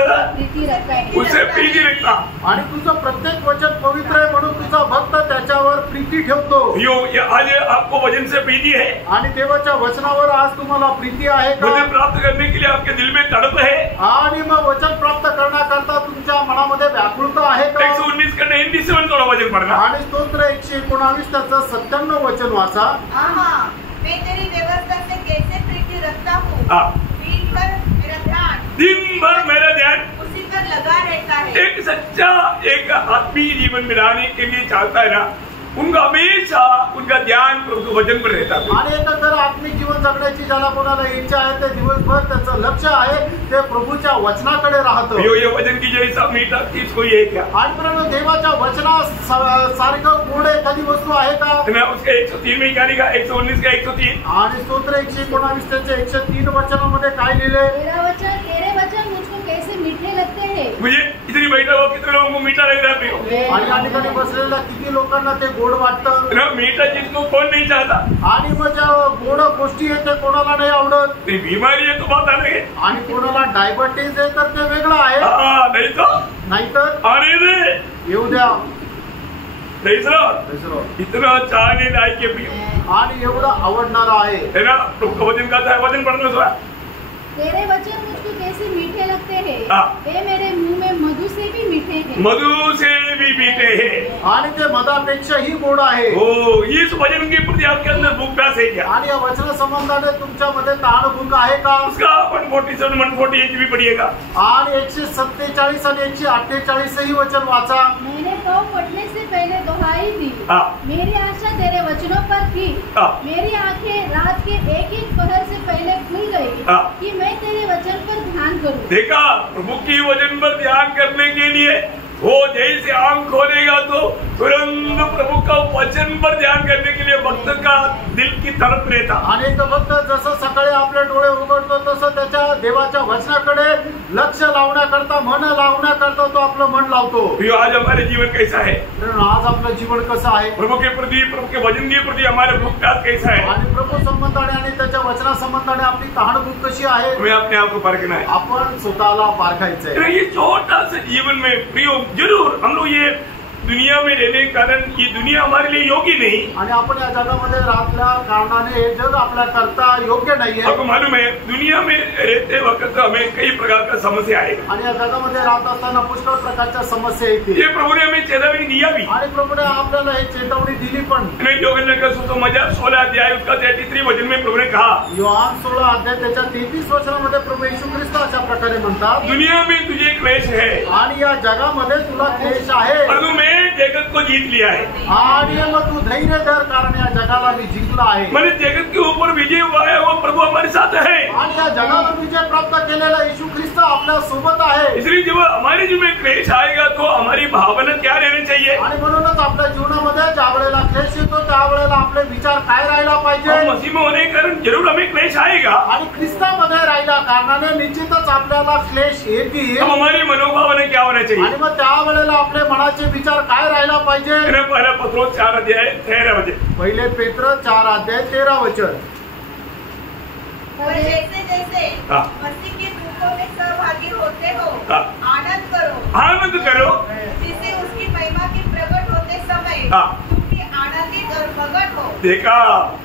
उसे प्रीति रखता. आणि तुझं प्रत्येक वचन पवित्र आहे म्हणून तुझा भक्त त्याच्यावर प्रीती ठेवतो. आज आपको वचन से प्रीति है आणि देवाच्या वचनावर आज तुम्हाला प्रीती आहे का? वचन प्राप्त करने के लिए आपके दिल में तड़प है आणि मग वचन प्राप्त करण्याकरता तुमच्या मनामध्ये व्याकुळता आहे का? 119 का 97 थोड़ा वचन पढ़ना. आणि स्तोत्र 119 त्याचं 97 वचन वाचा. मैं तेरी व्यवस्था से कैसे प्रीति रखता हूँ, दिन भर मेरा ध्यान उसी पर लगा रहता है. एक सच्चा एक आत्मीय जीवन बनाने के लिए चाहता है ना, उनका हमेशा उनका ध्यान प्रभु वचन पर रहता है. आणि एक तर आत्मिक जीवन जगण्याची ज्याला कोणाला इच्छा आहे ते दिवसभर त्याचं लक्ष आहे ते प्रभूच्या वचनाकडे राहतं. ये वचन की जैसा मीठा चीज कोई है क्या? आणि परंतु देवाच्या वचना सारखं गोड एखादी वस्तू आहे का? उसके 103 में क्या लिखा? 119 का 103. आणि स्तोत्र 119 त्याच्या 103 वचनामध्ये काय लिहिले? तेरे वचन मुझको कैसे मीठे लगते हैं. मुझे इतनी बैठा हुआ कितने लोगों को मीठा लग रहा है? आणि या ठिकाणी बसलेल्या किती लोकांना ते गोड वाटतं. मीठा चीज को कौन नहीं चाहता? आणि मग ज्या गोड गोष्टी आहेत ते कोणाला नाही आवडत. बीमारी है तो बात अलग है. आणि कोणाला डायबिटीज आहे तर ते वेगळं आहे. नाहीतर अरे रे येऊ द्या. इतना चाहने लायक है प्रियो आणि एवढं आवडणारा आहे ना. वचन का था, वचन पढ़ना. तेरे वचन मुझको कैसे मीठे लगते हैं, वे मेरे मुंह में मधु से भी मीठे हैं. मधु से भी मीठे हैं. आणि ते मधापेक्षाही गोड आहे. हो, इस वचन के प्रति आपके अंदर भूख प्यास है क्या? आणि या वचन संबंधाने तुमच्यामध्ये तहान भूक आहे का? उसका 147 148 भी पढ़िएगा. आणि 147 आणि 148 ही वचन वाचा. मैंने पाँव फटने से पहले दुहाई दी, मेरी आशा तेरे वचनों पर थी. मेरी आंखें रात के एक एक पहर से पहले खुल गई कि मैं तेरे वचन पर ध्यान करूं. देखा, प्रभु की वचन पर ध्यान करने के लिए वो जैसे आंख खोलेगा तो तुरंत प्रभु का वचन पर ध्यान करने के लिए भक्त का दिल की तड़प रहता. आणि तो भक्त जसं सकाळी आपले डोळे उघडतो तसं त्याच्या देवाच्या वचनाकडे लक्ष लावण्याकरता मन लावण्याकरता तो आपलं मन लावतो. आज हमारे जीवन कैसा है? आज आपलं जीवन कसं आहे? प्रभु के प्रति, प्रभु के वचन के प्रति हमारे भूख प्यास कैसा है? आणि प्रभू संबंधाने आणि त्याच्या वचना संबंधाने आपली तहान भूक कशी आहे? हमें अपने आप को परखना है. आपण स्वतःला पारखायचंय. ये छोटा सा जीवन में प्रियो जरूर हम लोग ये दुनिया में रहने के कारण ये दुनिया हमारे लिए योग्य नहीं. आणि आपण या जगामध्ये राहल्या कारणाने हे जग आपल्या करता योग्य नाहीये. आपको मालूम है दुनिया में रहते वक्त हमें कई प्रकार का समस्या आएगा. आणि या जगामध्ये राहत असताना पुष्कळ प्रकारच्या समस्या येतील. ये प्रभु ने हमें चेतावनी दिया भी. आणि प्रभुने आपल्याला हे चेतावणी दिली पण. योगेंद्र का सोचो मजा 16 अध्याय उसका 33 वचन में प्रभु ने कहा, योहान 16 अध्याय त्याच्या 33 वचनामध्ये प्रभू येशू ख्रिस्त अशा प्रकारे म्हणतात, दुनिया में तुझे क्लेश है आणि या जगामध्ये तुला क्लेश आहे, परंतु मैं जगत को जीत लिया है। आणि मग तू धैर्य धर, कारण या जगाला मी जिंकला आहे। मैंने जगत के ऊपर विजय हुआ है, वो प्रभु हमारे साथ है। आणि या जगावर विजय प्राप्त केलेला येशू ख्रिस्त आपल्या सोबत आहे। इसलिए जब हमारे जीवन में क्लेश आएगा तो हमारी भावना क्या रहनी चाहिए? आणि म्हणूनच आपल्या जीवनामध्ये ज्या वेळेला क्लेश येतो त्यावेळेला आपले विचार काय राहायला पाहिजे? हम मसीह में होने के कारण जरूर हमें क्लेश आएगा, आणि ख्रिस्तामध्ये राहिल्या कारणाने निश्चितच आपल्याला क्लेश येतील। अब हमारी मनोभावना क्या होना चाहिए? आणि मग त्यावेळेला आपले मनाचे विचार काय राहायला पाहिजे? पहला पत्रोस 4 अध्याय 13 वचन, पहिले पेत्र 4 अध्याय 13 वचन। पर जैसे जैसे मसीह के दुखों में सहभागी होते हो, आनंद करो, आनंद करो, जिससे उसकी महिमा की प्रकट होते समय तुम भी आनंदित और मगन हो। देखा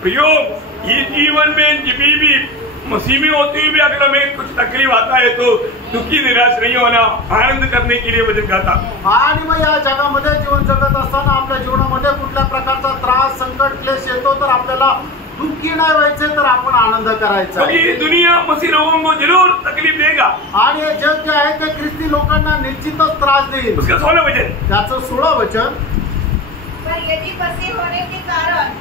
प्रियो, ये जीवन में जिभी भी मसीह में होती हुई भी अगर हमें कुछ तकलीफ आता है तो दुखी निराश नहीं होना, आनंद करने के लिए वचन कहता। आणि मग या जगामध्ये जीवन जगत असताना आपल्या जीवनामध्ये कुठल्या प्रकारचा त्रास, संकट, क्लेश येतो तर आपल्याला दुःखी नाही व्हायचे, तर आपण आनंद करायचा। क्योंकि दुनिया मसीह लोगों को जरूर तकलीफ देगा, आणि हे जग जे आहे ते ख्रिस्ती लोकांना निश्चितच त्रास देईल। उसका 16 वचन, त्याचं 16 वचन, पर यदि मसीह होने के कारण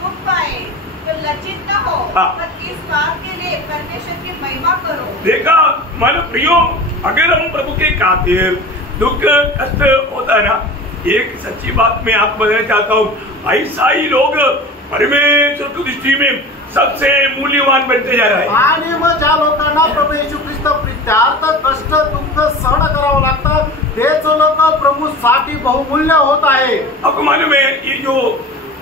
दुख पाए तो लज्जित न हो, पर इस बात के लिए परमेश्वर की महिमा करो। देखा मन प्रियो, अगर हम प्रभु के खातिर दुख कष्ट होता है ना, एक सच्ची बात मैं आपको बताना चाहता हूँ, ऐसा ही लोग परमेश्वर की दृष्टि में सबसे मूल्यवान बनते जा रहा है। आणि मग ज्या लोकांना प्रभू येशू ख्रिस्त प्रित्यार्थ कष्ट दुःख सहन करावं लागतं तेच लोक प्रभूसाठी बहुमूल्य होत आहे। आपको मालूम है ये जो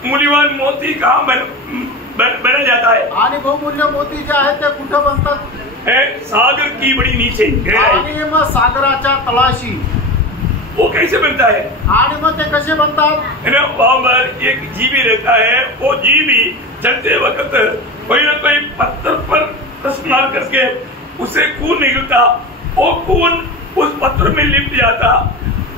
मूल्यवान मोती कहाँ बना जाता है? आणि बहुमूल्य मोती जे आहेत ते कुठं बनतात? सागर की बड़ी नीचे, आणि मग सागराच्या तळाशी। वो कैसे बनता है? आणि मग ते कसे बनतात? वहाँ पर एक जीवी रहता है, वो जीवी चलते वक्त कोई ना कोई पत्थर पर टच मार करके उसे खून निकलता, वो खून उस पत्थर में लिप जाता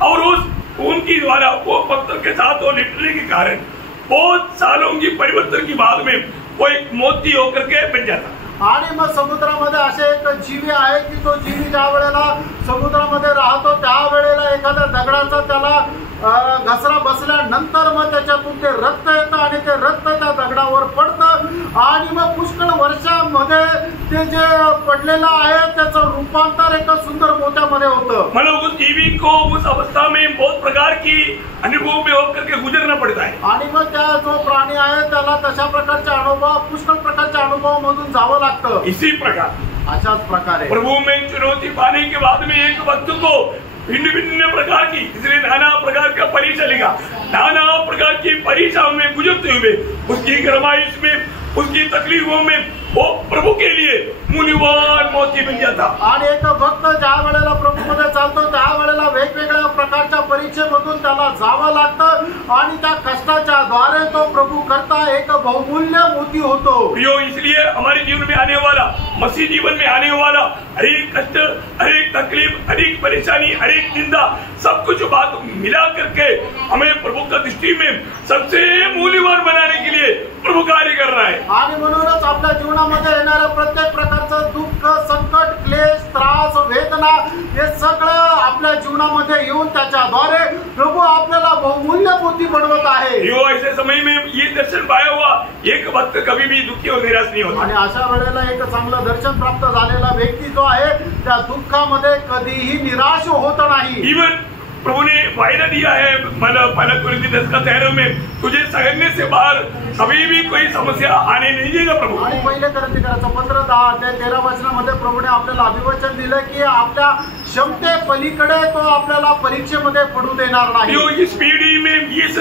और उस खून की द्वारा वो पत्थर के साथ वो लिपटने के कारण बहुत सालों की परिवर्तन की बाद में वो एक मोती होकर के बन जाता। आणि मग समुद्रामध्ये असे एक जीवी आहे की तो जीवी ज्या वेळेला समुद्रामध्ये राहतो त्यावेळेला एखाद्या दगडाचा त्याला घसरा बसल्यानंतर मग त्याच्यातून ते रक्त येतं आणि ते रक्त त्या दगडावर पडतं आणि मग पुष्कळ वर्षामध्ये ते जे पडलेलं आहे त्याचं रूपांतर एका सुंदर मोत्यामध्ये होतं। मतलब उस जीवी को उस अवस्था में बहुत प्रकार की अनुभव में होकर के गुजरना पड़ता है। आणि मग त्या जो प्राणी आहे त्याला तशा प्रकारचे अनुभव, पुष्कळ प्रकारच्या अनुभवामधून जावं लागतं। इसी प्रकार अशाच प्रकारे प्रभु में चुनौती पाने के बाद में एक वक्त को भिन्न भिन्न प्रकार की, इसलिए नाना प्रकार का परीक्षा लिखा, नाना प्रकार की परीक्षाओं में गुजरते हुए उसकी गरमाइश में, उसकी तकलीफों में वो प्रभु के लिए मूल्यवान मोती बन जाता। आणि एक भक्त ज्या वेळेला प्रभूमध्ये चालतो त्या वेळेला वेगवेगळ्या प्रकारच्या परीक्षेमधून त्याला जावं लागतं आणि त्या कष्टाच्या द्वारे तो प्रभू करता एक बहुमूल्य मोती होतो। प्रियो, इसलिए हमारे जीवन में आने वाला, मसीह जीवन में आने वाला हर एक कष्ट, हर एक तकलीफ, हर एक परेशानी, हर एक निंदा, सब कुछ बात मिला करके हमें प्रभु का दृष्टि में सबसे मूल्यवान बनाने के लिए प्रभु कार्य कर रहा है। आणि म्हणूनच आपल्या जीवनामध्ये येणाऱ्या प्रत्येक प्रकारचं दुःख, संकट, क्लेश, त्रास, वेदना हे सगळं आपल्या जीवनामध्ये येऊन त्याच्याद्वारे प्रभु आपल्याला बहुमूल्य मोती बनवत आहे। यो ऐसे समय में ये दर्शन पाया हुआ एक भक्त कभी भी दुखी और निराश नहीं होता। आणि अशा वेळेला एक चांगलं दर्शन प्राप्त झालेला व्यक्ती जो आहे त्या दुःखामध्ये कधीही निराश होत नाही। इवन प्रभु ने वायदा दिया है, मतलब पहला कुरिन्थियों 10:13 में, तुझे सहने से बाहर कभी भी कोई समस्या आने नहीं देगा प्रभु। आणि पहिले कुरिन्थियरांचं पत्र 10 अध्याय 13 वचनामध्ये प्रभूने आपल्याला अभिवचन दिलं की आपल्या क्षमते पलीकडे तो आपल्याला परीक्षेमध्ये पडू देणार नाही। इस पीढ़ी में, इस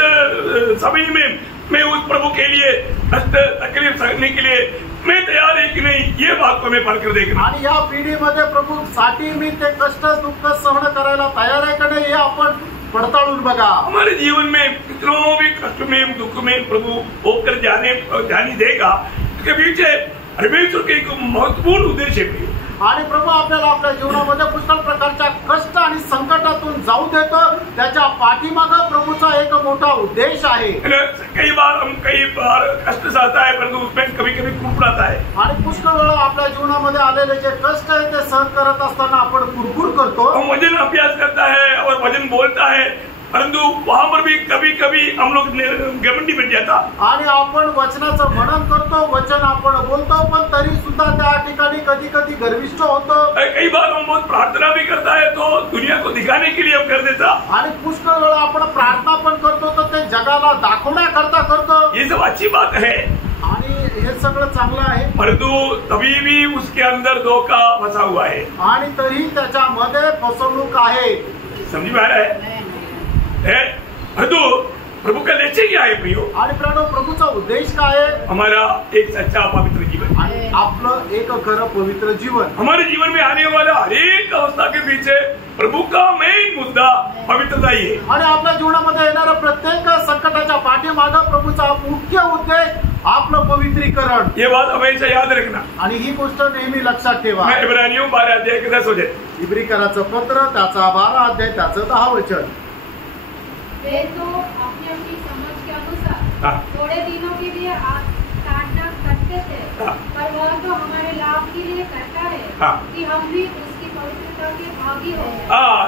समय में मैं उस प्रभु के लिए कष्ट तकलीफ सहने के लिए मैं तैयार है कि नहीं, ये बात को मैं परख देखना। आणि या पिढीमध्ये प्रभू साठी मी ते कष्ट दुःख सहन करायला तयार आहे का नाही हे आपण पडताळून बघा। हमारे जीवन में कितनों भी कष्ट में, दुख में प्रभु होकर जाने देगा, इसके पीछे परमेश्वर के एक महत्वपूर्ण उद्देश्य भी। आणि प्रभू आपल्याला आपल्या जीवनामध्ये पुष्कळ प्रकारच्या कष्ट आणि संकटातून जाऊ देतो. त्याच्या पाठीमागं प्रभूचा एक मोठा उद्देश आहे. कई बार कष्ट सहता है परंतु उसमें कभी कभी कुड़कुड़ आता है. आणि पुष्कळ वेळा आपल्या जीवनामध्ये आलेले जे कष्ट आहे ते सहन करत असताना आपण कुरकुर करतो. हम वजन अभ्यास करता है और वजन बोलता है परंतु वहां पर भी कभी कभी हम लोग घमंडी बन जाता. आणि आपण वचनाचं मनन करतो, वचन आपण बोलतो, पण तरी सुद्धा त्या ठिकाणी कधी कधी गर्विष्ठ होतो. कई बार हम बहुत प्रार्थना भी करता है तो दुनिया को दिखाने के लिए हम कर देता. आणि पुष्कळ वेळा आपण प्रार्थना पण करतो तर ते जगाला दाखवण्याकरता करतो. ये सब अच्छी बात है आणि हे सगळं चांगलं आहे, परंतु तभी भी उसके अंदर धोखा फंसा हुआ है. आणि तरी त्याच्यामध्ये फसवणूक आहे. समझ में आ रहा है? परंतु प्रभु का लक्ष्य क्या है प्रियो? आणि प्रभूचा उद्देश काय आहे? हमारा एक सच्चा पवित्र जीवन, आणि आपलं एक खरं पवित्र जीवन. हमारे जीवन में आने वाला हर एक अवस्था के पीछे प्रभु का मेन मुद्दा पवित्रता ही है. आणि आपल्या जीवनामध्ये येणाऱ्या प्रत्येक संकटाच्या पाठीमागं प्रभूचा मुख्य उद्देश आपलं पवित्रीकरण. ये बात हमेशा याद रखना. आणि ही गोष्ट नेहमी लक्षात ठेवा. मैं इब्रानियों 12 अध्याय के 10 वचन. इब्रिकराचं पत्र त्याचा 12 अध्याय त्याचं 10 वचन. वे तो अपनी अपनी समझ के अनुसार थोड़े दिनों के लिए ताड़ना करते थे, पर वह तो हमारे लाभ के लिए करता है कि हम भी उसकी पवित्रता के भागी हो.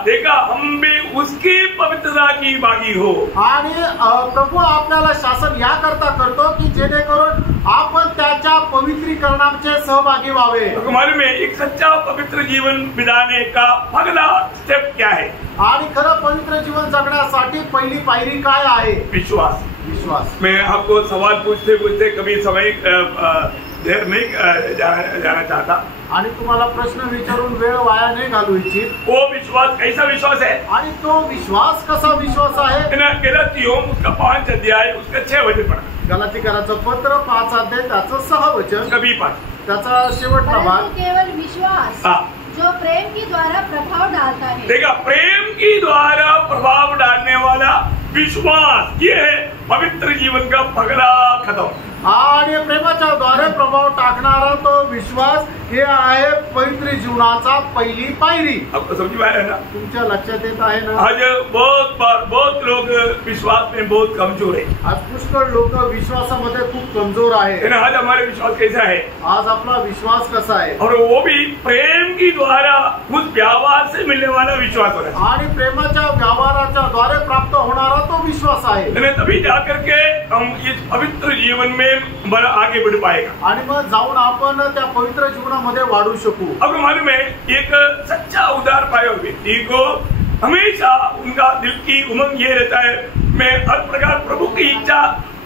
देखा, हम भी उसकी पवित्रता की भागी हो. आणि प्रभू आपल्याला शासन या करता करतो की जेणेकरून आपण त्याच्या पवित्रीकरणाचे सहभागी व्हावे. तो मालूम है एक सच्चा पवित्र जीवन बिताने का पहला स्टेप क्या है? आणि खरं पवित्र जीवन जगण्यासाठी पहिली पायरी काय आहे? विश्वास. विश्वास. मैं आपको सवाल पूछते पूछते कभी समय देर नहीं जाना चाहता. आणि तुम्हाला प्रश्न विचारून वेळ वाया नाही घालू इच्छित. वो विश्वास कैसा विश्वास है? आणि तो विश्वास कसा विश्वास आहे? गलातियों उसका 5 अध्याय उसका 6 वचन पढ़ा. गलातिकराचं पत्र 5 अध्याय त्याचं 6 वचन. कभी 5 त्याचा शेवटचा भाग. केवल विश्वास जो प्रेम की द्वारा प्रभाव डालता है. देखा, प्रेम की द्वारा प्रभाव डालने वाला विश्वास, ये है पवित्र जीवन का पहला कदम. आणि प्रेमाच्या द्वारे प्रभाव टाकणारा तो विश्वास हे आहे पवित्र जीवनाचा पहिली पायरी. आपको समझ में आ रहा है ना? तुमच्या लक्षात येत आहे ना? आज बहुत लोग विश्वास में बहुत कमजोर है. आज पुष्कळ लोक विश्वासामध्ये खूप कमजोर आहे. आज हमारे विश्वास कैसा है? आज आपला विश्वास कसा आहे? और वो भी प्रेम की द्वारा उस व्यवहार से मिलने वाला विश्वास हो रहा है. आणि प्रेमाच्या व्यवहाराच्या द्वारे प्राप्त होणारा तो विश्वास आहे. तभी जाकर के हम इस पवित्र जीवन में बड़ा आगे बढ़ पाएगा. आणि मग जाऊन आपण त्या पवित्र जीवनामध्ये वाढू शकू. आपको मालूम है एक सच्चा उदार पाए हुए व्यक्ति को हमेशा उनका दिल की उमंग ये रहता है, मैं हर प्रकार प्रभु की इच्छा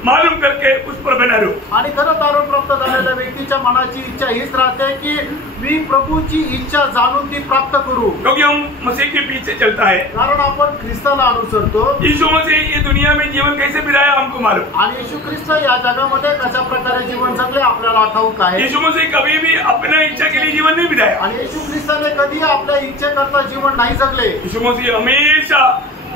मालूम करके उस पर बना रहूं. आणि खरं तारण प्राप्त झालेल्या व्यक्तीच्या मनाची इच्छा हीच राहते की मी प्रभूची इच्छा जाणून ती प्राप्त करू. क्योंकि हम मसीह के पीछे चलता है. कारण आपण ख्रिस्ताला अनुसरतो. यीशु मसीह ये दुनिया में जीवन कैसे बिताया हमको मालूम. आणि येशू ख्रिस्त या जगामध्ये कशा प्रकारे जीवन जगले आपल्याला ठाऊक आहे. यीशु मसीह कभी भी अपने इच्छा के लिए जीवन नहीं बिताया. आणि येशू ख्रिस्ताने कधी आपल्या इच्छेकरता जीवन नाही जगले. यीशु मसीह हमेशा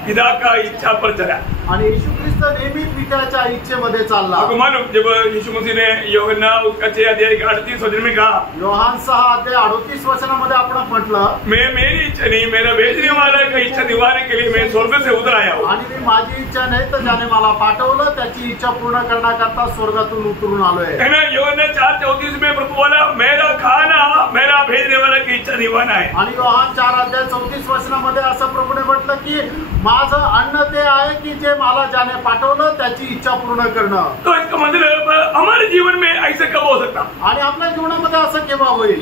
पिता का इच्छा पर चला. आणि येशू ख्रिस्त नेहमी पित्याच्या इच्छेमध्ये चालला. आपको मालूम जब यीशु मसीह ने यूहन्ना उसका 6 अध्याय 38 वचन में कहा, योहान 6 अध्याय 38 वचनामध्ये आपण म्हटलं, मैं मेरी इच्छा नहीं मेरा भेजने वाला का इच्छा दिवाने के लिए मैं स्वर्ग से उतर आया हूँ. आणि मी माझी इच्छा नाही तर ज्याने मला पाठवलं त्याची इच्छा पूर्ण करण्याकरता स्वर्गातून उतरून आलोय. है ना? यूहन्ना 4:34 में प्रभु बोला, मेरा खाना मेरा भेजने वाला की इच्छा दिवाना है. आणि योहान 4 अध्याय 34 वचनामध्ये असं प्रभूने म्हटलं की माझं अन्न ते आहे की जे मला ज्याने पाठवलं त्याची इच्छा पूर्ण करणं. तो इसका मतलब हमारे जीवन में ऐसा कब हो सकता? आणि आपल्या जीवनामध्ये असं केव्हा होईल?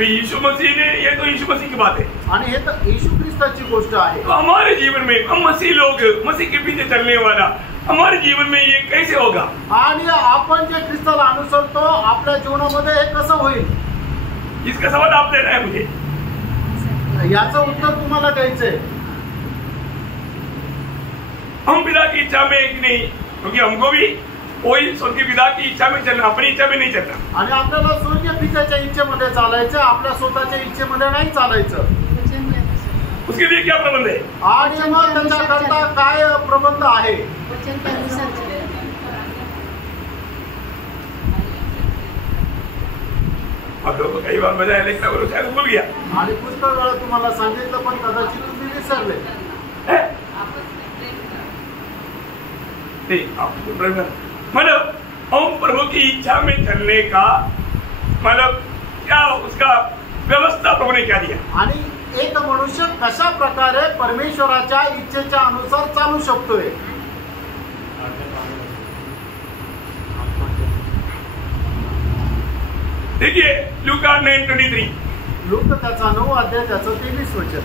यीशु मसीह ने, ये तो यीशु मसीह की बात है. आणि हे तर येशू ख्रिस्ताची गोष्ट आहे. तो हमारे जीवन में हम मसीह लोग मसीह के पीछे चलने वाला हमारे जीवन में ये कैसे होगा? आणि आपण जे ख्रिस्ताला अनुसरतो आपल्या जीवनामध्ये हे कसं होईल? इसका सवाल आप दे रहे हैं मुझे. याचं उत्तर तुम्हाला द्यायचंय. हम पिता की इच्छा में एक नहीं, क्योंकि हमको भी कोई स्वर्गीय पिता की इच्छा में चलना, अपनी इच्छा में नहीं चलना. आणि आपल्याला स्वर्गीय पित्याच्या इच्छेमध्ये चालायचं, आपल्या स्वतःच्या इच्छेमध्ये नाही चालायचं. उसके लिए क्या प्रबंध है? आणि मग त्याच्याकरता काय प्रबंध आहे? मतलब कई बार बताया लेकिन वो शायद भूल गया. आणि पुष्कळ वेळा तुम्हाला सांगितलं पण कदाचित तुम्ही विसरले. नहीं आपको मतलब हम प्रभु की इच्छा में चलने का मतलब क्या उसका व्यवस्था प्रभु ने क्या दिया. आणि एक मनुष्य कशा प्रकारे परमेश्वराच्या इच्छेच्या अनुसार चालू शकतोय. देखिए लूका 9:23 लूक त्याचा 9 अध्याय त्याचं 23 वचन.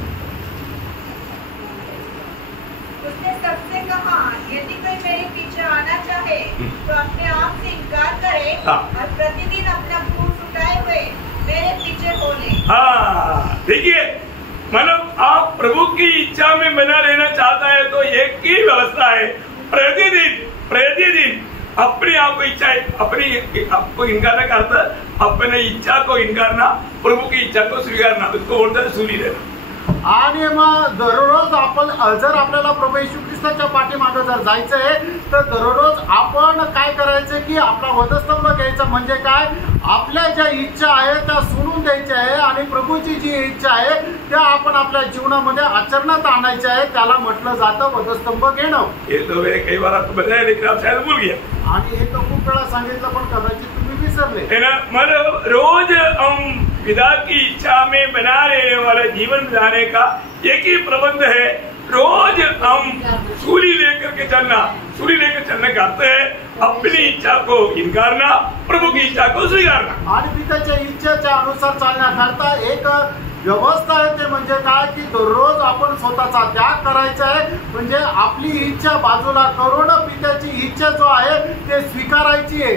उसने सबसे कहा यदि कोई मेरे पीछे आना चाहे तो अपने आप से इनकार करे और प्रतिदिन अपना क्रूस उठाए हुए मेरे पीछे हो ले. हाँ देखिए मतलब आप प्रभु की इच्छा में बना लेना चाहता है तो एक ही व्यवस्था है. प्रतिदिन अपने आप को इच्छा अपनी आपको इनकार करता अपने इच्छा को इनकारना प्रभु की इच्छा को स्वीकारना उसको बोलता है सूली देना. आणि मग दररोज आपण जर आपल्याला प्रभू येशू ख्रिस्ताच्या पाठीमागे जर जायचंय तर दररोज आपण काय करायचं की आपला वधस्तंभ घ्यायचा. म्हणजे काय आपल्या ज्या इच्छा आहे त्या सोडून द्यायच्या आहे आणि प्रभूची जी इच्छा आहे त्या आपण आपल्या जीवनामध्ये आचरणात आणायच्या आहे. त्याला म्हटलं जातं वधस्तंभ घेणं. ये तो कई बार आपको बताया लेकिन आप शायद भूल गया. आणि हे तर खूप वेळा सांगितलं पण कदाचित तुम्ही विसरले. है ना मतलब रोज हम पिता की इच्छा में बना रहने वाला जीवन बिताने का एक ही प्रबंध है. रोज हम सूली लेकर चलने का अर्थ है अपनी इच्छा को इनकारना प्रभु की इच्छा को स्वीकारना. आणि पित्याच्या इच्छेच्या अनुसार चालण्याकरता एक व्यवस्था आहे. ते म्हणजे काय की दररोज आपण स्वतःचा त्याग करायचा आहे. म्हणजे आपली इच्छा बाजूला करून पित्याची इच्छा जो आहे ते स्वीकारायची आहे.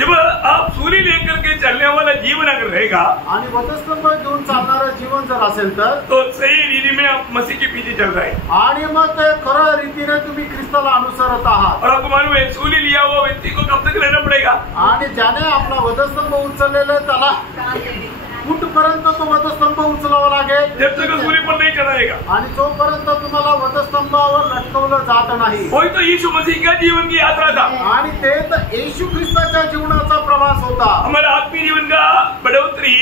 जब आप सूली लेकर के चलने वाला जीवन अगर रहेगा आणि वधस्तंभ घेऊन चालणारं जीवन जर असेल तर तो सही रीति में आप मसीह के पीछे चल रहे हैं. आणि मग ते खरं रीतीने तुम्ही ख्रिस्ताला अनुसरत आहात. और आपको मालूम है सूली लिया हुआ व्यक्ति को कब तक रहना पड़ेगा. आणि ज्याने आपला वधस्तंभ उचललेला त्याला कुठपर्यंत तो वधस्तंभ उचलावा लागेल. जब तक सूली पर नहीं चढ़ाएगा आणि जोपर्यंत तुम्हाला वधस्तंभावर लटकवलं जात नाही. वही तो यीशु मसीह का जीवन की यात्रा था. आणि ते तर येशू ख्रिस्ताच्या जीवनाचा प्रवास होता. हमारा आत्मीय जीवन का बढ़ोतरी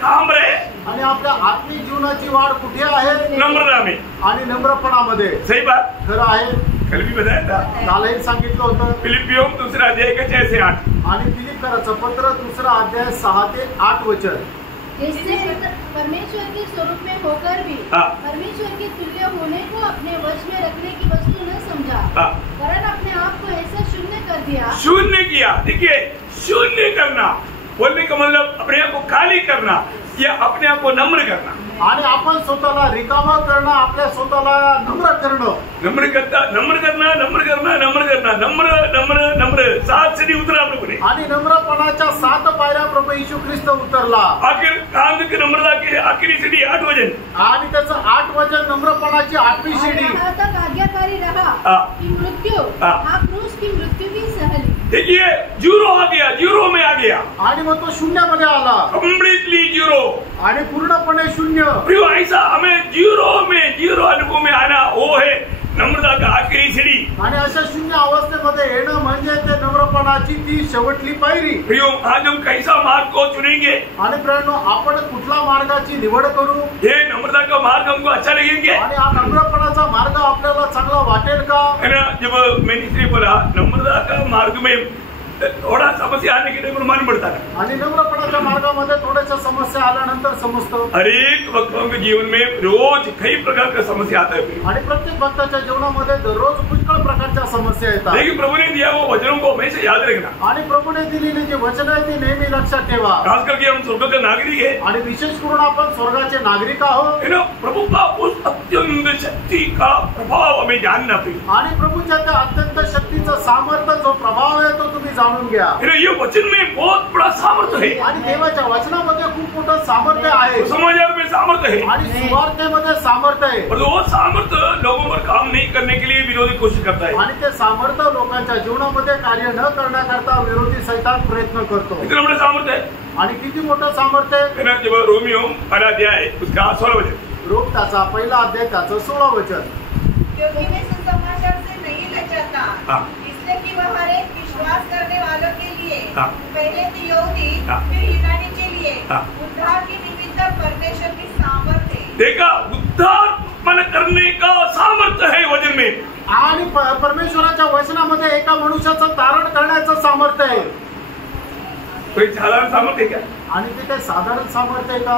काम रहे आणि आपल्या आत्मिक जीवनाची वाढ कुठे आहे. नम्रता में आणि नम्रपणामध्ये. सही बात खरं आहे. कल भी बताया था. कालही सांगितलं होतं. फिलिपियों 2 अध्याय का 6 से 8 आणि फिलिप्पियराचं पत्र 2 अध्याय 6 ते 8 वचन. जिससे परमेश्वर के स्वरूप में होकर भी परमेश्वर के तुल्य होने को अपने वश में रखने की वस्तु न समझा वरन अपने आप को ऐसा शून्य कर दिया. शून्य किया. देखिए शून्य करना बोलने का मतलब अपने आप को खाली करना या अपने आप को नम्र करना. आणि आपण स्वतःला रिकामा करणं आपल्या स्वतःला नम्र करणं. नम्र करना नम्र 7 सीढ़ी उतरा प्रभु ने. आणि नम्रपणाच्या 7 पायऱ्या प्रभू येशू ख्रिस्त उतरला. आखिर कांद की नम्रता की आखिरी सीढ़ी 8 वचन. आणि त्याचं 8 वचन नम्रपणाची 8वी सीढ़ी. यहाँ तक आज्ञाकारी रहा कि मृत्यु क्रूस की मृत्यू भी सहली. देखिए जीरो में आ गया. आणि मग तो शून्यामध्ये आला. कम्प्लीटली जीरो. आणि पूर्णपणे शून्य. ऐसा हमें जीरो अनुभव में आना वो है नम्रता का आखिरी सीढ़ी. आणि अशा शून्य अवस्थेमध्ये येणं म्हणजे ते नम्रपणाची ती शेवटली पायरी. आज हम कैसा मार्ग को चुनेंगे. आणि प्रियांनो आपण कुठला मार्गाची निवड करू. ये नम्रता का मार्ग हमको अच्छा लगेंगे. आणि हा नम्रपणाचा मार्ग आपल्याला चांगला वाटेल का. है ना. जब मैंने बोला नम्रता का मार्ग में थोड़ा समस्या आने के लिए प्रमाण पड़ता है. आणि नम्रपणाच्या मार्गामध्ये थोड्याशा समस्या आल्यानंतर समजतं. हर एक भक्तों के जीवन में रोज कई प्रकार का समस्या आता है. आणि प्रत्येक भक्ताच्या जीवनामध्ये दररोज पुष्कळ प्रकारच्या समस्या येतात. लेकिन प्रभु ने दिया वो वचनों को हमेशा याद रखना. आणि प्रभूने दिलेली जी वचन आहे ती नेहमी लक्षात ठेवा. खास करके हम स्वर्ग के नागरिक है. आणि विशेष करून आपण स्वर्गाचे नागरिक आहोत. है ना. प्रभु का उस अत्यंत शक्ति का प्रभाव हमें जानना चाहिए. आणि प्रभूच्या त्या अत्यंत शक्तीचा सामर्थ्य जो प्रभाव आहे तो तुम्ही जाणून घ्या. ये वचन में बहुत बड़ा सामर्थ्य है. आणि देवाच्या वचनामध्ये खूप मोठं सामर्थ्य आहे. समाचार में सामर्थ्य है. आणि सुवार्तेमध्ये सामर्थ्य आहे. और वो सामर्थ्य लोगों पर काम नहीं करने के लिए विरोधी कोशिश करता है. आणि ते सामर्थ्य लोकांच्या जीवनामध्ये कार्य न करण्याकरता विरोधी सैतान प्रयत्न करतो. इतना बड़ा सामर्थ्य है. आणि किती मोठं सामर्थ्य आहे. जब रोमियो 1 अध्याय उसका 16 वचन. रोम त्याचा 1 अध्याय त्याचं 16 वचन. क्योंकि मैं सुसमाचार से नहीं लजाता इसलिए कि वह हर एक विश्वास करने वालों के लिए पहले तो यहूदी फिर यूनानी के लिए उद्धार के निमित्त परमेश्वर की सामर्थ्य है। देखा, उद्धार मन करने का सामर्थ्य है वचन में, आणि परमेश्वराच्या वचनामध्ये एका मनुष्याचं तारण करण्याचं सामर्थ्य आहे. कोई साधारण सामर्थ्य क्या? आणि ते काय साधारण सामर्थ्य आहे का?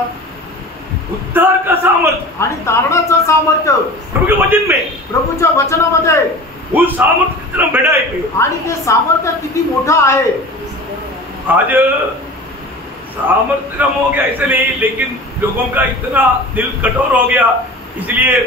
उद्धार का सामर्थ्य आणि तारणाचं सामर्थ्य प्रभु के वचन में, प्रभूच्या वचनामध्ये, वो सामर्थ्य कितना बड़ा है. आणि ते सामर्थ्य किती मोठं आहे. आज सामर्थ्य कम हो गया ऐसे नहीं, लेकिन लोगों का इतना दिल कठोर हो गया, इसलिए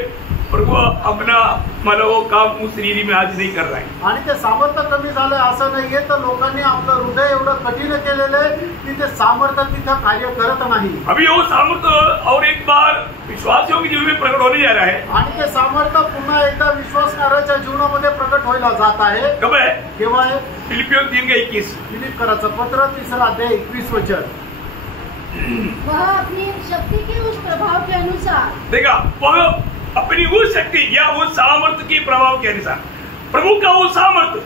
प्रभु अपना मला वो काम उस रीति में आज नहीं कर रहा है. आणि ते सामर्थ्य कमी झालंय असं नाहीये, तर लोकांनी आपलं हृदय एवढं कठीण केलेलं आहे की ते सामर्थ्य तिथं कार्य करत नाही. अभी वो सामर्थ्य और एक बार विश्वासियों के जीवन में प्रकट होने जा रहा है. आणि ते सामर्थ्य पुन्हा एकदा विश्वासणाऱ्याच्या जीवनामध्ये प्रकट व्हायला जात आहे. कब है? केव्हा आहे? फिलिपियों 3:21. फिलिप्पियराचं पत्र 3 अध्याय 21 वचन. वह अपनी शक्ति के उस प्रभाव के अनुसार, देखा, वह अपनी वो शक्ति या वो सामर्थ्य के प्रभाव के अनुसार, प्रभु का वो सामर्थ्य,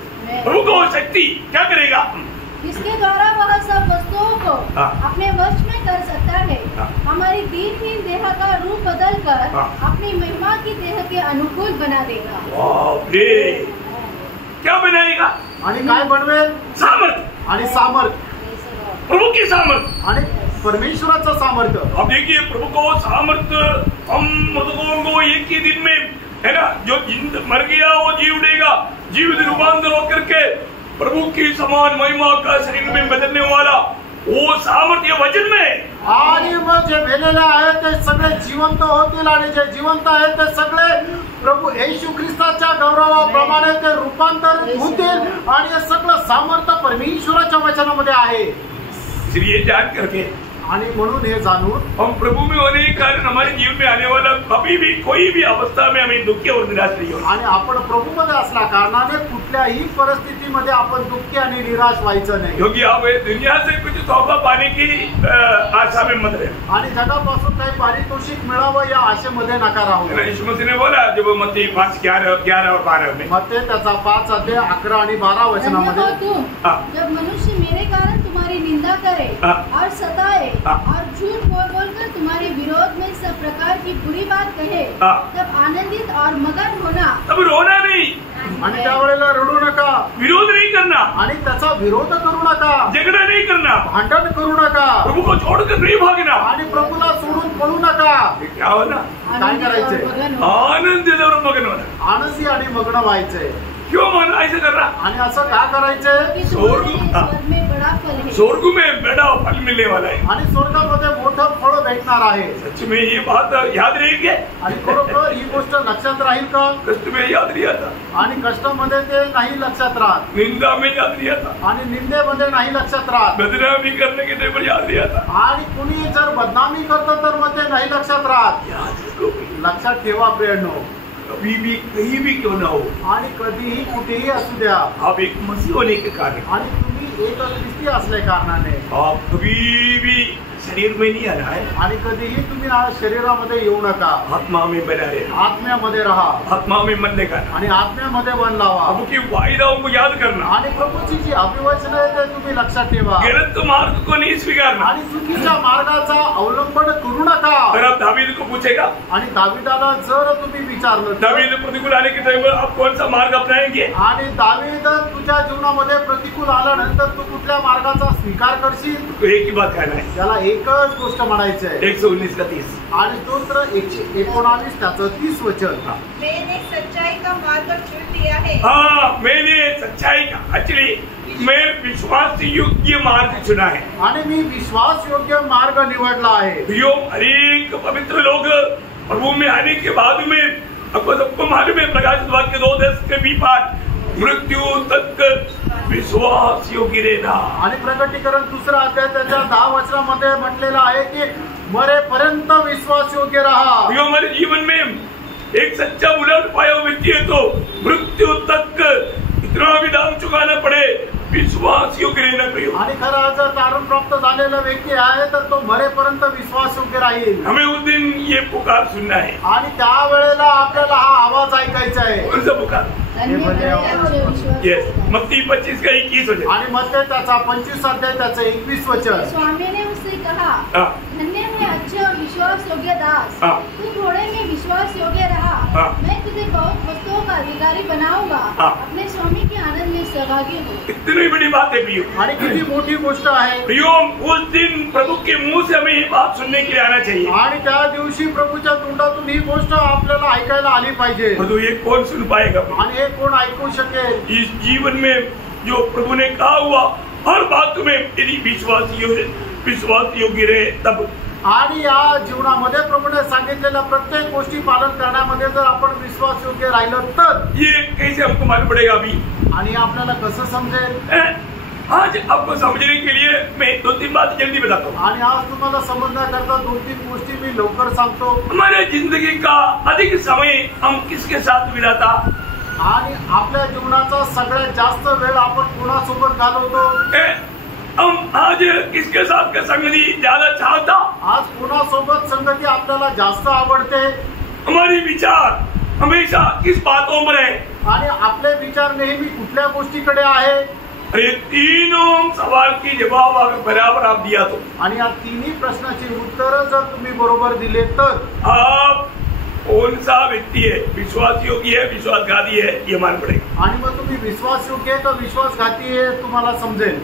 प्रभु का वो शक्ति क्या करेगा? इसके द्वारा वह सब वस्तुओं को अपने वश में कर सकता है. हमारी दीनहीन देह का रूप बदलकर अपनी महिमा की देह के अनुकूल बना देगा. क्या बनाएगा? आणि काय बनवेल? सामर्थ्य. आणि सामर्थ्य, प्रभु की सामर्थ्य आणि परमेश्वराचं सामर्थ्य. अब देखिए, प्रभु को सामर्थ्य हम लोगों को एक ही दिन में, है ना, जो मर गया वो जी उठेगा, जीवित रूपांतर होकर के प्रभु की समान महिमा का शरीर में बदलने वाला वो सामर्थ्य वचन में. आणि मग जे मेलेले आहेत ते सगळे जिवंत होतील, आणि जे जिवंत आहेत ते सगळे प्रभू येशू ख्रिस्ताच्या गौरवाप्रमाणे ते रूपांतरित होतील, आणि हे सगळं सामर्थ्य परमेश्वराच्या वचनामध्ये आहे. इसलिए जान करके, आणि म्हणून हे जाणून हम प्रभु में होने के कारण हमारे जीवन में आने वाला कभी भी कोई भी अवस्था में हमें दुखी और निराश नहीं होना. आणि आपण प्रभूमध्ये असल्या कारणाने कुठल्याही परिस्थितीमध्ये आपण दुःखी आणि निराश व्हायचं नाही. क्योंकि आप दुनिया से कुछ तोहफा पाने की आशा में मत रहे. आणि जगापासून काही पारितोषिक मिळावं या आशेमध्ये नका राहू. यीशु मसीह ने बोला, जब मत्ती 5:11 और 12 में, मत्ती त्याचा 5 अध्याय 11 आणि 12 वचनामध्ये, जब मनुष्य मेरे कारण तुम्हारी निंदा करे और सताए और झूठ बोल कर तुम्हारे विरोध में सब प्रकार की बुरी बात कहे, तब आनंदित और मगन होना. तब रोना नहीं, आणि त्यावेळेला रडू नका, विरोध नहीं करना, आणि त्याचा विरोध करू नका, झगड़ा नहीं करना, भांडण करू नका, प्रभु को छोड़कर नहीं भागना, आणि प्रभूला सोडून पळू नका. क्या होना? काय करायचंय? आनंदित और मगन होना. आनंदी आणि मग्न व्हायचंय. क्यों मन ऐसे कर रहा? आणि असं का करायचंय? स्वर्ग में बड़ा फल है. स्वर्ग में बड़ा फल मिलने वाला है. आणि स्वर्गामध्ये मोठं फळ भेटणार आहे. सच में ये बात याद रहेगी? आणि खरोखर ही गोष्ट लक्षात राहील का? कष्ट में याद नहीं आता, आणि कष्टामध्ये ते नाही लक्षात राहत, निंदा में याद नहीं आता, आणि निंदेमध्ये नाही लक्षात राहत, बदनामी करने के टाइम पर याद नहीं आता. आणि कुणी जर बदनामी करतं तर मग ते नाही लक्षात राहत. याद रखो, लक्षात ठेवा प्रियांनो, कभी भी कहीं भी क्यों ना हो, आणि कधीही कुठेही असू द्या, आप एक मसीह होने के कारण, आणि तुम्ही एक ख्रिस्ती असल्या कारणाने आप कभी भी शरीर में नहीं आना है. आणि कधीही तुम्ही शरीरामध्ये येऊ नका. आत्मा में बना रहे, आत्म्यामध्ये राहा, आत्मा में मन लगाना, आणि आत्म्यामध्ये मन लावा, प्रभु की वायदाओं को याद करना, आणि प्रभूची जी अभिवचन आहे ते तुम्ही लक्षात ठेवा, गलत मार्ग को नहीं स्वीकारना. आणि चुकीच्या मार्गाचा अवलंबन करू नका. अगर आप दावीद को पूछेगा, आणि दाविदाला जर तुम्ही विचारलं, दावीद प्रतिकूल आने के टाइम आप कौन सा मार्ग अपनाएंगे? आणि दावीद तुझ्या जीवनामध्ये प्रतिकूल आल्यानंतर तू कुठल्या मार्गाचा स्वीकार करशील? तो एक ही बात कहना है, त्याला एकच गोष्ट म्हणायची आहे. 119 का 30. आणि स्तोत्र 119 त्याचं 30 वचन. मैंने सच्चाई का मार्ग चुन लिया है. हाँ, मैंने सच्चाई का, एक्चुअली मैं विश्वास योग्य मार्ग चुना है, आणि मी विश्वास योग्य मार्ग निवडला आहे. यो अनेक पवित्र लोग प्रभु में आने के बाद में, आपको सबको मालूम है, प्रकाशित वाक्य 2:10 के भी पाठ, मृत्यू तक विश्वास योग्य रहना. आणि प्रकटीकरण 2 अध्याय त्याच्या 10 वचनामध्ये म्हटलेलं आहे की मरेपर्यंत विश्वास योग्य राहा. यो हमारे जीवन में एक सच्चा उलट पाया व्यक्ति है तो मृत्यू तक इतना भी दाम चुकाना पड़े, विश्वास योग्य रहना चाहिए. आणि खरा जर तारण प्राप्त झालेला व्यक्ती आहे तर तो मरेपर्यंत विश्वास योग्य राहील. हमें उस दिन ये पुकार सुनना है. आणि त्यावेळेला आपल्याला हा आवाज ऐकायचा आहे. कौन सा पुकार? धन्य भले आमचे विश्वास यस, मत्ती 25:21 हो जाए। आणि मत्ते त्याचा 25 अध्याय त्याचं 21 वचन। स्वामी ने उससे कहा, हाँ। धन्य है अच्छे और विश्वास योग्य दास, हाँ। तू थोड़े में विश्वास योग्य रहा, हाँ। मैं तुझे बहुत वस्तुओं का अधिकारी बनाऊंगा, हाँ। अपने स्वामी के आनंद में सहभागी हो। कितनी बड़ी बात है प्रियो। आणि किती मोठी गोष्ट आहे। प्रियो, उस दिन प्रभु के मुंह से हमें ये बात सुनने के लिए आना चाहिए। आणि त्या दिवशी प्रभूच्या तोंडातून ही गोष्ट आपल्याला ऐकायला आली पाहिजे। तो ये कौन सुन पाएगा? आणि हे कोण ऐकू शकेल? इस जीवन में जो प्रभु ने कहा हुआ हर बात तुम्हें यदि विश्वास योग्य रहे तब। आणि या जीवनामध्ये प्रभूने सांगितलेल्या प्रत्येक गोष्टी पालन करण्यामध्ये जर आपण विश्वास योग्य राहिलं तर ये कैसे हमको मालूम पड़ेगा अभी? आणि आपल्याला कसं समजेल? आज आपको समझने के लिए मैं 2-3 बात जल्दी बताता हूँ। आणि आज तुम्हाला समजण्याकरता 2-3 गोष्टी मी लवकर सांगतो। हमारे जिंदगी का अधिक समय हम किसके साथ बिताता? आणि आपल्या जीवनाचा सगळ्यात जास्त वेळ आपण कोणासोबत घालवतो? हम आज किसके साथ का संगति ज्यादा चाहता? आज कोणासोबत संगती आपल्याला जास्त आवडते? हमारी विचार हमेशा किस बातों पर है? आणि आपले विचार नेहमी कुठल्या गोष्टीकडे आहे? अरे तीनों सवाल की जवाब अगर बराबर आप दिया तो आणि या तिन्ही प्रश्नाची उत्तर जर तुम्ही बरोबर दिले तर आप कौन सा व्यक्ति है, विश्वास योग्य है, विश्वासघाती है, ये मान पड़ेगा। आणि मग तुम्ही विश्वास योग्य आहे का विश्वासघाती आहे तुम्हाला समजेल।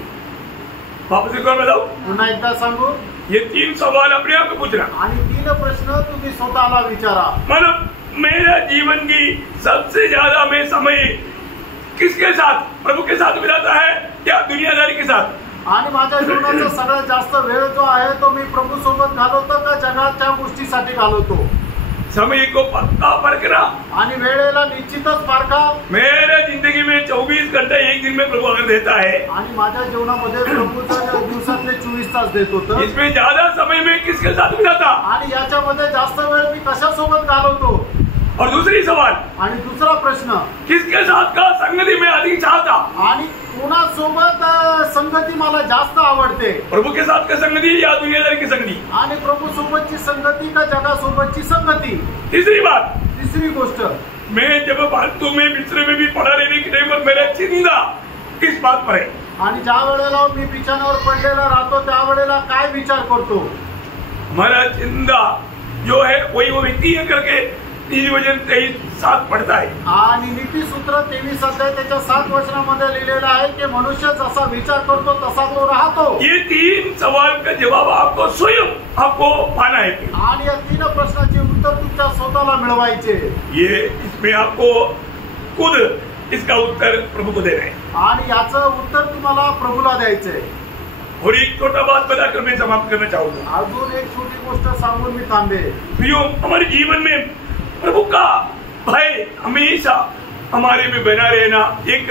वापस एक बार बताओ, पुन्हा एकदा सांगू, ये 3 सवाल अपने आप को पूछना। आणि 3 प्रश्न तुम्ही स्वतःला विचारा। मतलब मेरा जीवन की सबसे ज्यादा मैं समय किसके साथ, प्रभु के साथ बिताता है या दुनियादारी के साथ? आणि माझ्या जीवनाचा सगळ्यात जास्त वेळ जो आहे तो मी प्रभू सोबत घालवतो का जगाच्या गोष्टीसाठी घालवतो? समय को पक्का परखना आणि वेळेला निश्चितच पारखा। मेरे जिंदगी में 24 घंटे एक दिन में प्रभु अगर देता है आणि माझ्या जीवनामध्ये प्रभू जर दिवसातले 24 तास देतो तर इसमें ज्यादा समय में किसके साथ बिताता? आणि याच्यामध्ये जास्त वेळ मी कशासोबत घालवतो? और दूसरी सवाल, आणि दुसरा प्रश्न, किसके साथ का संगति में अधिक चाहता? आणि कोणासोबत संगती मला जास्त आवडते? प्रभु के साथ का संगति या दुनियादारी की संगति? आणि प्रभू सोबतची संगती का जगासोबतची संगती? तीसरी बात, तिसरी गोष्ट, मैं जब फालतू में बिस्तरे में भी पड़ा रहने के टाइम पर मेरा चिंता किस बात पर है? आणि ज्या वेळेला मी बिछाण्यावर पडलेला राहतो त्यावेळेला काय विचार करतो? हमारा चिंता जो है वही वो व्यक्ति है करके 3:23 पढ़ता है। आणि नीतिसूत्र 23 अध्याय त्याच्या 7 वचनामध्ये लिहिलेलं आहे की मनुष्य जसा विचार करतो तसा तो राहतो। ये 3 सवाल का जवाब आपको स्वयं आपको पाना है। आणि या 3 प्रश्नाचे उत्तर तुमच्या स्वतःला मिळवायचे। ये इसमें आपको खुद इसका उत्तर प्रभु को देना है आणि याचं उत्तर तुम्हाला प्रभूला द्यायचंय। और एक छोटा बात बताकर मैं समाप्त करना चाहूंगा। अजून एक छोटी गोष्ट सांगून मी थांबे। प्रियो, हमारे जीवन में प्रभु का भय हमेशा हमारे में बना रहना एक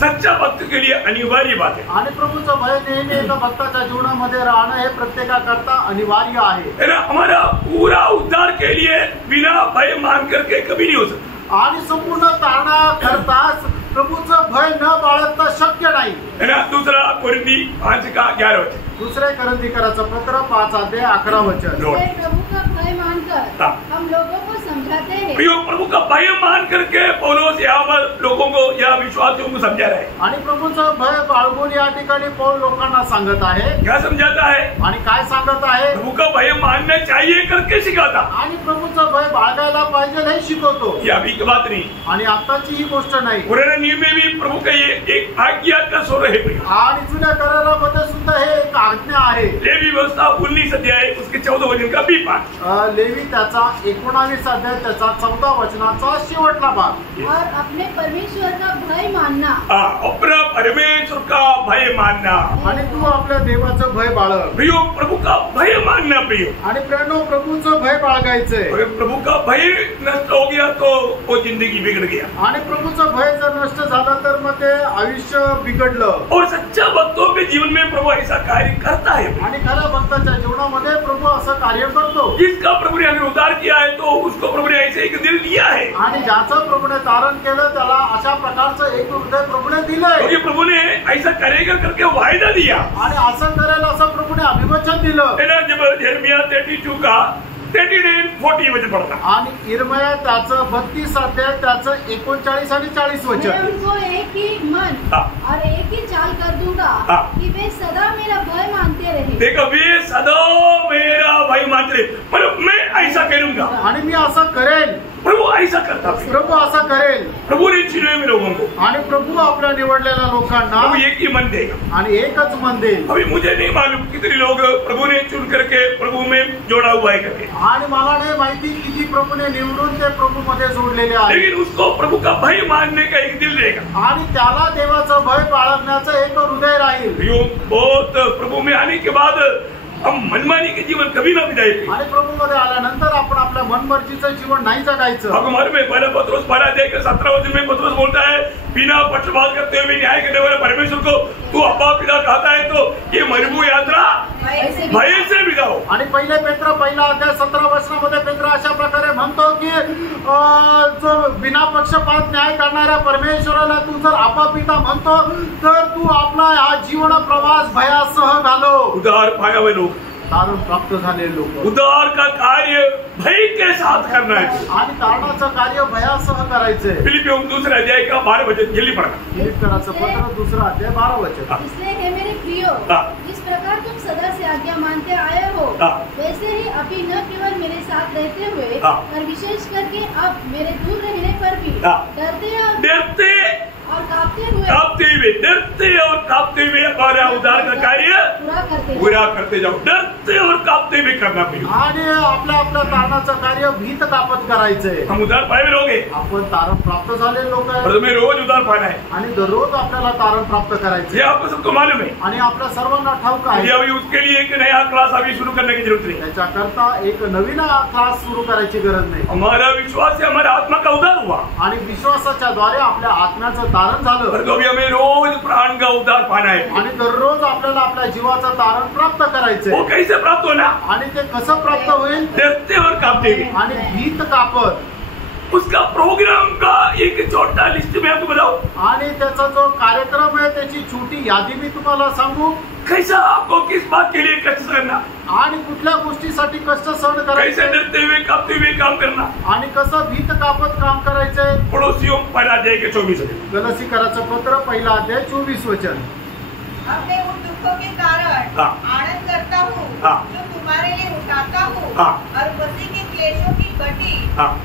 सच्चा भक्त के लिए अनिवार्य बात है। आणि प्रभूचं भय नेहमी एका भक्ताच्या जीवनामध्ये राहणं हे प्रत्येकाकरता अनिवार्य आहे। है ना? हमारा पूरा उद्धार के लिए बिना भय मान करके कभी नहीं हो सकता। आणि संपूर्ण तारणा करताच प्रभूचं भय न बाळगता शक्य नाही। है ना? दूसरा कोरिन्थी 5:11 वचन, दुसरे करंथीकराचं पत्र 5 अध्याय 11 वचन। प्रभु का भय मानकर हाँ। हम लोगों को समझाते हैं। प्रियो, प्रभु का भय मान करके पौलुस यहाँ पर लोगों को या विश्वासियों को समझा रहा है। आणि प्रभूचं भय बाळगून या ठिकाणी पौल लोकांना सांगत आहे। क्या समझाता है? आणि काय सांगत आहे? प्रभु का भय मानना चाहिए करके सिखाता। आणि प्रभूचं भय बाळगायला पाहिजे हे शिकवतो। ये अभी की बात नहीं, आणि आताची ही गोष्ट नाही। पुराने नियम में भी प्रभु का ये एक आज्ञा का स्वर है। प्रियो, आणि जुन्या करारामध्ये सुद्धा हे एक आज्ञा आहे। लेवी व्यवस्था 19 अध्याय उसके 14 वचन का भी पाठ। लेवी त्याचा 19 अध्याय त्याचा 14 वचनाचा शेवटला भाग। और अपने परमेश्वर का भय मानना। अपना परमेश्वर का भय मानना। आणि तू आपल्या देवाचं भय बाळग। प्रियो, प्रभु का भय मानना। प्रियो, आणि प्रेरणो प्रभूचं भय बाळगायचंय। अगर प्रभु का भय नष्ट हो गया तो वो जिंदगी बिगड़ गया। आणि प्रभूचं भय जर नष्ट झालं तर मग ते आयुष्य बिघडलं। और सच्चा भक्तों के जीवन में प्रभु ऐसा कार्य करता है। आणि खऱ्या भक्ताच्या जीवनामध्ये प्रभू असं कार्य करतो। जिसका प्रभु ने हमें उद्धार किया है तो उसको प्रभु ने ऐसे एक दिल दिया है। आणि ज्याचं प्रभूने तारण केलं त्याला अशा प्रकारचं एक हृदय प्रभूने दिलंय। क्योंकि प्रभु ने ऐसा करेगा करके वायदा दिया। आणि असं करेल असं प्रभूने अभिवचन दिलं। है ना? जब यिर्मयाह 32 का 39 and 40 वचन पढ़ता। आणि इर्मया त्याचं 32 अध्याय त्याचं 39 आणि 40 मैं वचन। उनको एक ही मन और एक ही चाल कर दूंगा कि वे सदा मेरा भय मानते रहे। देखो वे सदा मेरा भय मानते रहे, पर मैं ऐसा करूंगा। आणि मी असं करेल, प्रभु ऐसा करता है। प्रभू असं करेल। प्रभु ने चुने हुए लोगों को, आणि प्रभू आपल्या निवडलेल्या लोकांना प्रभु एक ही मन देगा आणि एकच मन देईल। अभी मुझे नहीं मालूम कितने लोग प्रभु ने चुन करके प्रभु में जोड़ा हुआ है करके, आणि मला नाही माहिती किती प्रभूने निवडून ते प्रभू मध्ये जोडलेले आहे, लेकिन उसको प्रभु का भय मानने का एक दिल रहेगा। आणि त्याला देवाचं भय बाळगण्याचं एक हृदय राहील। यो बहुत प्रभु में आने के बाद हम मनमानी के जीवन कभी ना बिताएंगे। आणि प्रभू मध्ये आल्यानंतर आपण आपल्या मनमर्जीचं जीवन नाही जगायचं। हमारे में पहला पत्रोस 12:17 वचन में पत्रोस बोलता है, बिना पक्षपात करते हुए न्याय करने वाले परमेश्वर को तू अब्बा पिता कहता है, तो ये मरबू यात्रा भय से बिताओ। आणि पहिले पेत्र पहिला अध्याय 17 वचनामध्ये पेत्र अशा प्रकारे म्हणतो की जो बिना पक्षपात न्याय करणाऱ्या परमेश्वराला तू जर आपा पिता म्हणतो तर तू आपला हा जीवन प्रवास भयासह घालो। उद्धार पाया हुए लोग, तारण प्राप्त झालेले लोक उद्धार का कार्य भय के साथ करना है आणि तारणाचं कार्य भयासह करायचंय। फिलिपियों 2 अध्याय का 12 वचन जल्दी पढ़ना। फिलिप्पियराचं पत्र 2 अध्याय 12 वचन। इसलिए हे मेरे प्रियो, जिस प्रकार तुम सदा से आज्ञा मानते आए हो, वैसे ही अभी न केवल मेरे साथ रहते हुए और विशेष करके अब मेरे दूर रहने पर भी डरते और कांपते हुए डरते और कांपते हुए हमारा उद्धार का कार्य पूरा करते जाओ। डरते और कांपते हुए करना पड़ेगा। आणि आपल्या आपल्या तारणाचं कार्य भीत कापत करायचंय। हम उद्धार पाए लोग हैं, आपण तारण प्राप्त झालेले लोक आहे, पर तुम्हें रोज उद्धार पाना है आणि दररोज आपल्याला तारण प्राप्त करायचे। ये आपको सबको मालूम है। आणि आपल्या सर्वांना ठाऊक आहे अभी उसके लिए एक नया क्लास अभी शुरू करने की जरूरत नहीं। त्याच्याकरता एक नवीन क्लास सुरू करायची गरज नाही। हमारा विश्वास है, हमारा आत्मा का उद्धार हुआ आणि विश्वासाच्या द्वारे आपल्या आत्म्याचं तारण झालं। पर तो भी हमें रोज प्राण का उद्धार पाना है। आणि दररोज आपल्याला आपल्या जीवाचं तारण प्राप्त करायचंय। वो कैसे प्राप्त होना? आणि ते कसं प्राप्त होईल? डरते और कांपते हुए। आणि भीत कापत। उसका प्रोग्राम का एक छोटा लिस्ट में आपको बताओ। आणि त्याचा जो कार्यक्रम आहे त्याची छोटी यादी मी तुम्हाला सांगू। कैसा आपको किस बात के लिए कष्ट करना, आणि कुठल्या गोष्टीसाठी कष्ट सहन कैसे करायचे, डरते हुए कांपते हुए काम करना। आणि कसं भीत कापत काम करायचंय। पड़ोसियों पहला अध्याय के 24 गलसीकराचं पत्र पहिला अध्याय 24 वचन। अब मैं उन दुखों के कारण आनंद करता हूँ जो तुम्हारे लिए उठाता हूँ, और उसी के क्लेशों की बटी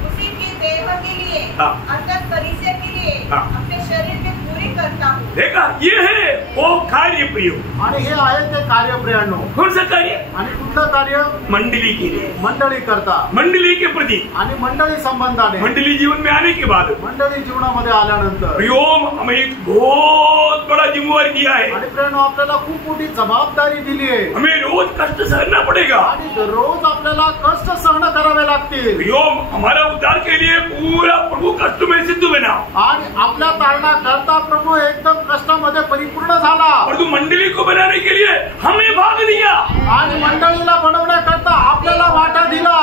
उसी की देह के लिए अर्थात परिचय के लिए अपने शरीर में पूरी करता हूँ। देखा, ये है वो कार्य प्रियो। आणि हे आहे ते कार्य प्रियानो। कौन सा कार्य? आणि कुठलं कार्य? मंडली के लिए, मंडळी करता, मंडली के प्रति आणि मंडळी संबंधाने, मंडली जीवन में आने के बाद मंडळी जीवनामध्ये आल्यानंतर प्रियो हमें एक बहुत बड़ा जिम्मेवारी दिया है। आणि प्रियानो आपल्याला खूप मोठी जबाबदारी दिली आहे। हमें रोज कष्ट सहना पड़ेगा आणि दररोज आपल्याला कष्ट सहन करावे लागतील। प्रियो हमारा उद्धार के लिए पूरा प्रभु कष्ट में सिद्ध बना, आणि आपल्या तारणा करता प्रभु एकदम कष्टामध्ये परिपूर्ण झाला। और तू मंडली को बनाने के लिए हमें भाग दिया, आणि मंडळीला बनवण्याकरता आपल्याला वाटा दिला।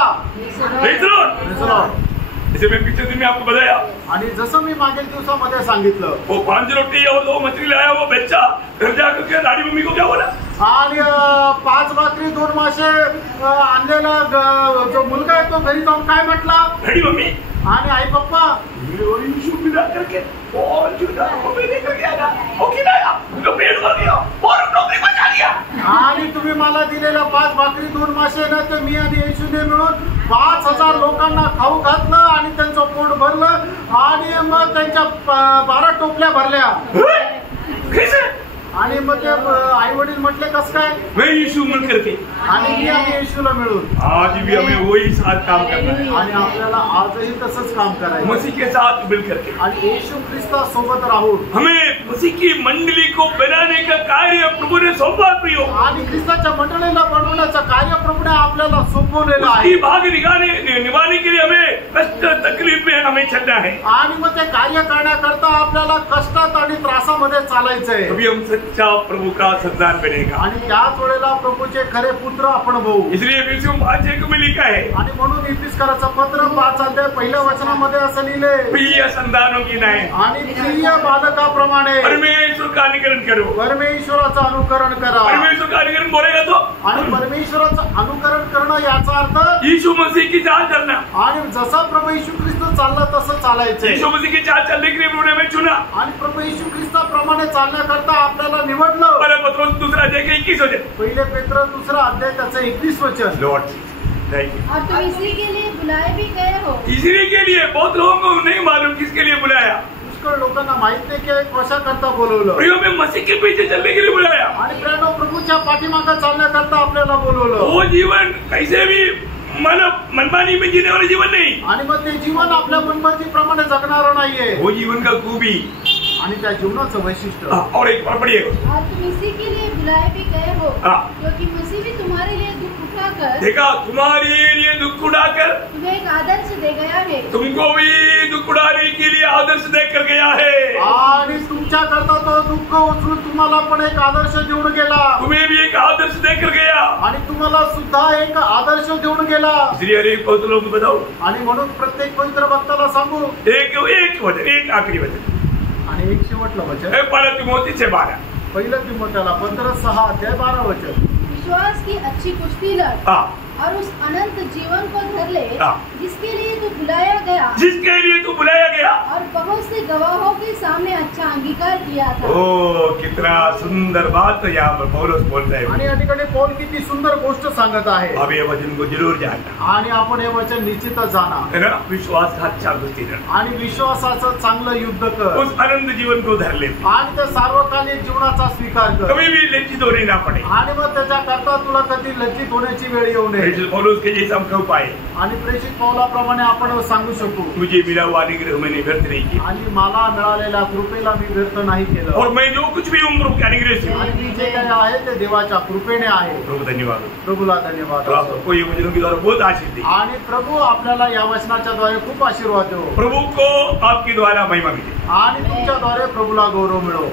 Praise the Lord. जैसे मैं पिछले दिन में आपको बताया, आणि जसं मी मागील दिवसामध्ये सांगितलं, वो 5 रोटी और 2 मछली लाया वो बच्चा घर जाकर के दादी मम्मी को क्या बोला? आणि 5 भाकरी 2 मासे आणलेला जो मुलगा आहे तो घरी जाऊन काय म्हटला? दादी मम्मी आणि आई पप्पा यीशु मिला करके और जुदा को मैंने कर दिया ना, वो खिलाया, उनको पेट भर दिया और नौकरी बचा लिया। आणि तुम्ही मला दिलेल्या 5 भाकरी 2 मासे ना ते मी आणि येशूने मिळून 5000 लोकांना खाऊ घातलं आणि त्यांचं पोट भरलं आणि मग त्यांच्या 12 टोपल्या भरल्या। कैसे? आणि मग ते आई वडील म्हटले कस काय? मैं यीशु मिल करके, आणि मी आणि येशूला मिळून आज भी हमें वही साथ काम करना है, आणि आपल्याला आजही तसंच काम करायचं। मसीह के साथ मिल करके आणि येशू ख्रिस्ता सोबत राहून हमें मसीह की मंडली को बनाने का कार्य प्रभु ने सौंपा प्रियो। आणि ख्रिस्ताच्या मंडळीला बनवण्याचं कार्य प्रभूने आपल्याला सोपवलेलं आहे। उसकी भाग निभाने के लिए हमें कष्ट तकलीफ में हमें चलना है, आणि मग ते कार्य करण्याकरता आपल्याला कष्टात आणि त्रासामध्ये चालायचंय। तभी हम सच्चा प्रभु का संतान बनेगा। आणि त्याच वेळेला प्रभूचे खरे पुत्र आपण होऊ। इसलिए इफिसियों 5:1 में लिखा है, आणि म्हणून इफिसकाराचं पत्र 5 अध्याय पहिल्या वचनामध्ये असं लिहिले, प्रिय संतानों की नाय आणि प्रिय बालकाप्रमाणे परमेश्वर का अनुकरण करो। परमेश्वराचं अनुकरण करा। परमेश्वर का अनुकरण बोलेगा तो, आणि परमेश्वराचं अनुकरण करणं याचा अर्थ यीशु मसीह की चाल चलना। आणि जसा प्रभू येशू ख्रिस्त चालला तसं चालायचं। यीशु मसीह की चाल चलने के लिए प्रभु ने हमें चुना। आणि प्रभू येशू ख्रिस्ताप्रमाणे चालण्याकरता आपल्याला निवडलं। पहले पत्रोस 2 अध्याय के 21 वचन। पहिले पेत्र 2 अध्याय त्याचं 21 वचन। Lord thank you. और तुम इसी के लिए बुलाए भी गए हो। इसी के लिए बहुत लोगों को नहीं मालूम किसके लिए बुलाया। पुष्कळ लोकांना माहित नहीं की कशा करता बोलवलं। प्रियो में मसीह के पीछे चलने के लिए बुलाया। आणि प्रियो प्रभूच्या पाठीमागे चालण्याकरता आपल्याला बोलवलं। वो जीवन कैसे भी मनमानी में जीने वाला जीवन नहीं। आणि मग ते जीवन आपल्या मनमर्जीप्रमाणे जगणारं नाहीये। वो जीवन का खूबी आणि त्या जीवनाचं वैशिष्ट्य। और एक और पढ़िए। और तुम इसी के लिए बुलाए भी गए हो क्योंकि मसीह भी तुम्हारे लिए दुख उठाकर, देखा, तुम्हारे लिए दुख उठाकर तुम्हें एक आदर्श दे गया है। तुमको भी दुख उठाने के लिए आदर्श देकर गया है। आणि तुमच्या करता तो दुःख उचलून तुम्हाला पण एक आदर्श देऊन गेला। तुम्हें भी एक आदर्श देकर गया। आणि तुम्हाला सुद्धा एक आदर्श देऊन गेला। इसलिए अरे पवित्र लोग बताओ। आणि म्हणून प्रत्येक पवित्र भक्ताला सांगू एक वचन, एक आखिरी वचन। आणि एक शेवटलं वचन। पहला तिमोथी 6:12। पहिलं तिमोथेला 15:6 अध्याय 12 वचन। विश्वास की अच्छी कुश्ती लड़ और उस अनंत जीवन को धर ले जिसके लिए तू बुलाया गया, जिसके लिए तू बुलाया गया और बहुत से गवाहों के सामने अच्छा अंगीकार किया था। ओ कितना सुंदर बात तो यहाँ पर पौलुस बोलता है। आणि या ठिकाणी पौल किती सुंदर गोष्ट सांगत आहे। अब ये वचन को जरूर जानना आणि आपण हे वचन निश्चितच जाणा। है ना, विश्वास का अच्छा कुश्ती लड़ आणि विश्वासाचं चांगलं युद्ध कर। उस अनंत जीवन को धर ले आणि त्या सार्वकालिक जीवनाचा स्वीकार कर। कभी भी लज्जित होने ना पड़े। आणि मग त्याच्या करता तुला कधी लज्जित होण्याची वेळ येऊ नये। पौलुस के जैसा हम कह पाए। आणि प्रेषित पौलाप्रमाणे आपण सांगू शकू, मुझे मिला हुआ अनुग्रह मैंने व्यर्थ नहीं किया। आणि मला मिळालेल्या कृपेला मी व्यर्थ नाही केलं। और मैं जो कुछ भी हूँ प्रभु के अनुग्रह से। आणि मी जे काही आहे ते देवाच्या कृपेने आहे। प्रभु धन्यवाद। प्रभूला धन्यवाद। तो आप सबको ये वचनों के द्वारा बहुत आशीष दी। आणि प्रभू आपल्याला या वचनाच्या द्वारे खूप आशीर्वाद देवो। प्रभु को आपके द्वारा महिमा मिले। आणि तुमच्या द्वारे प्रभूला गौरव मिळो।